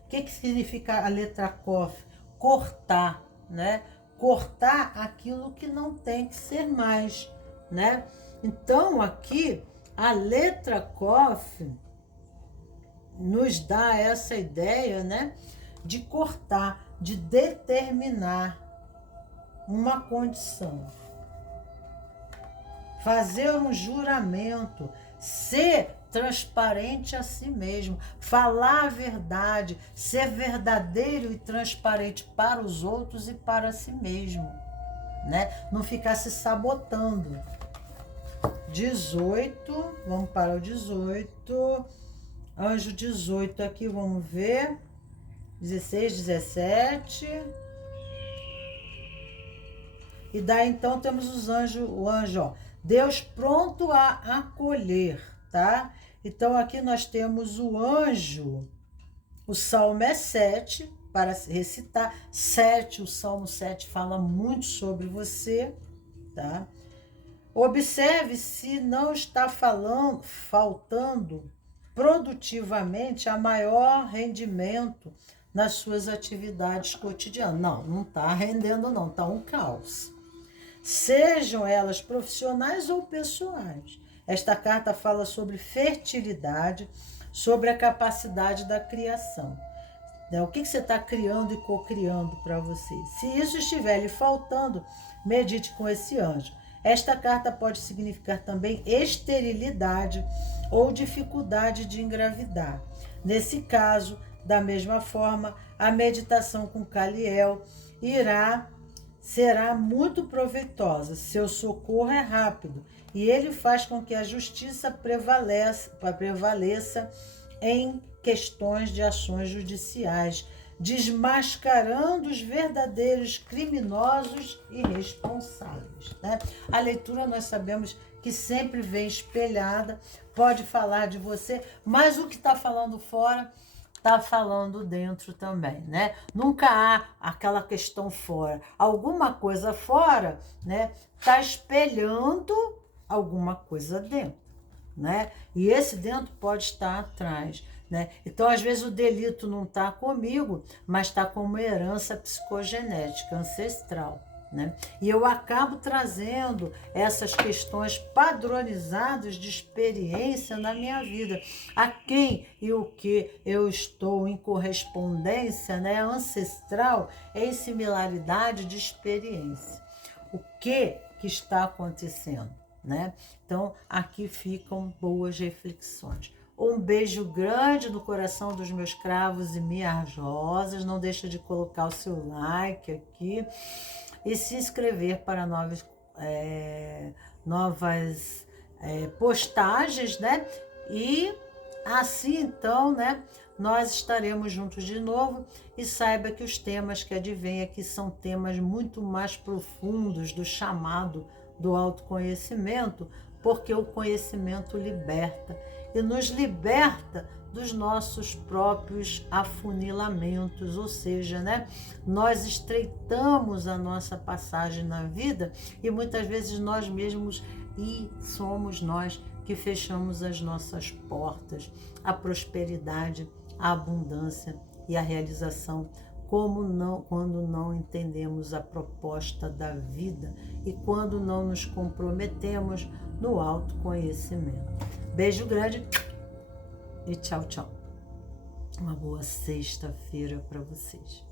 O que significa a letra Kof? Cortar, né? Cortar aquilo que não tem que ser mais, né? Então aqui a letra Kof nos dá essa ideia, né, de cortar, de determinar uma condição, fazer um juramento, ser transparente a si mesmo, falar a verdade, ser verdadeiro e transparente para os outros e para si mesmo, né? Não ficar se sabotando. 18, vamos para o 18, anjo 18 aqui, vamos ver, 16, 17... E daí então temos o anjo, ó, Deus pronto a acolher, tá? Então aqui nós temos o anjo, o Salmo é 7, para recitar. 7, o Salmo 7 fala muito sobre você, tá? Observe se não está faltando produtivamente a maior rendimento nas suas atividades cotidianas. Não está rendendo não, está um caos. Sejam elas profissionais ou pessoais. Esta carta fala sobre fertilidade, sobre a capacidade da criação. O que você está criando e co-criando para você? Se isso estiver lhe faltando, medite com esse anjo. Esta carta pode significar também esterilidade ou dificuldade de engravidar. Nesse caso, da mesma forma, a meditação com Caliel será muito proveitosa. Seu socorro é rápido e ele faz com que a justiça prevaleça em questões de ações judiciais, desmascarando os verdadeiros criminosos e responsáveis, né? A leitura, nós sabemos que sempre vem espelhada, pode falar de você, mas o que está falando fora está falando dentro também, né? Nunca há aquela questão fora. Alguma coisa fora, né, está espelhando alguma coisa dentro. né? E esse dentro pode estar atrás, né? Então, às vezes, o delito não está comigo, mas está como herança psicogenética, ancestral, né? E eu acabo trazendo essas questões padronizadas de experiência na minha vida. A quem e o que eu estou em correspondência, né, ancestral, em similaridade de experiência. O que está acontecendo, né? Então, aqui ficam boas reflexões. Um beijo grande no coração dos meus cravos e minhas rosas. Não deixa de colocar o seu like aqui e se inscrever para novas postagens, né? E assim, então, né, nós estaremos juntos de novo. E saiba que os temas que advêm aqui são temas muito mais profundos do chamado do autoconhecimento, porque o conhecimento liberta e nos liberta dos nossos próprios afunilamentos, ou seja, né, nós estreitamos a nossa passagem na vida e muitas vezes nós mesmos somos nós que fechamos as nossas portas à prosperidade, à abundância e à realização, quando não entendemos a proposta da vida e quando não nos comprometemos no autoconhecimento. Beijo grande e tchau, tchau. Uma boa sexta-feira para vocês.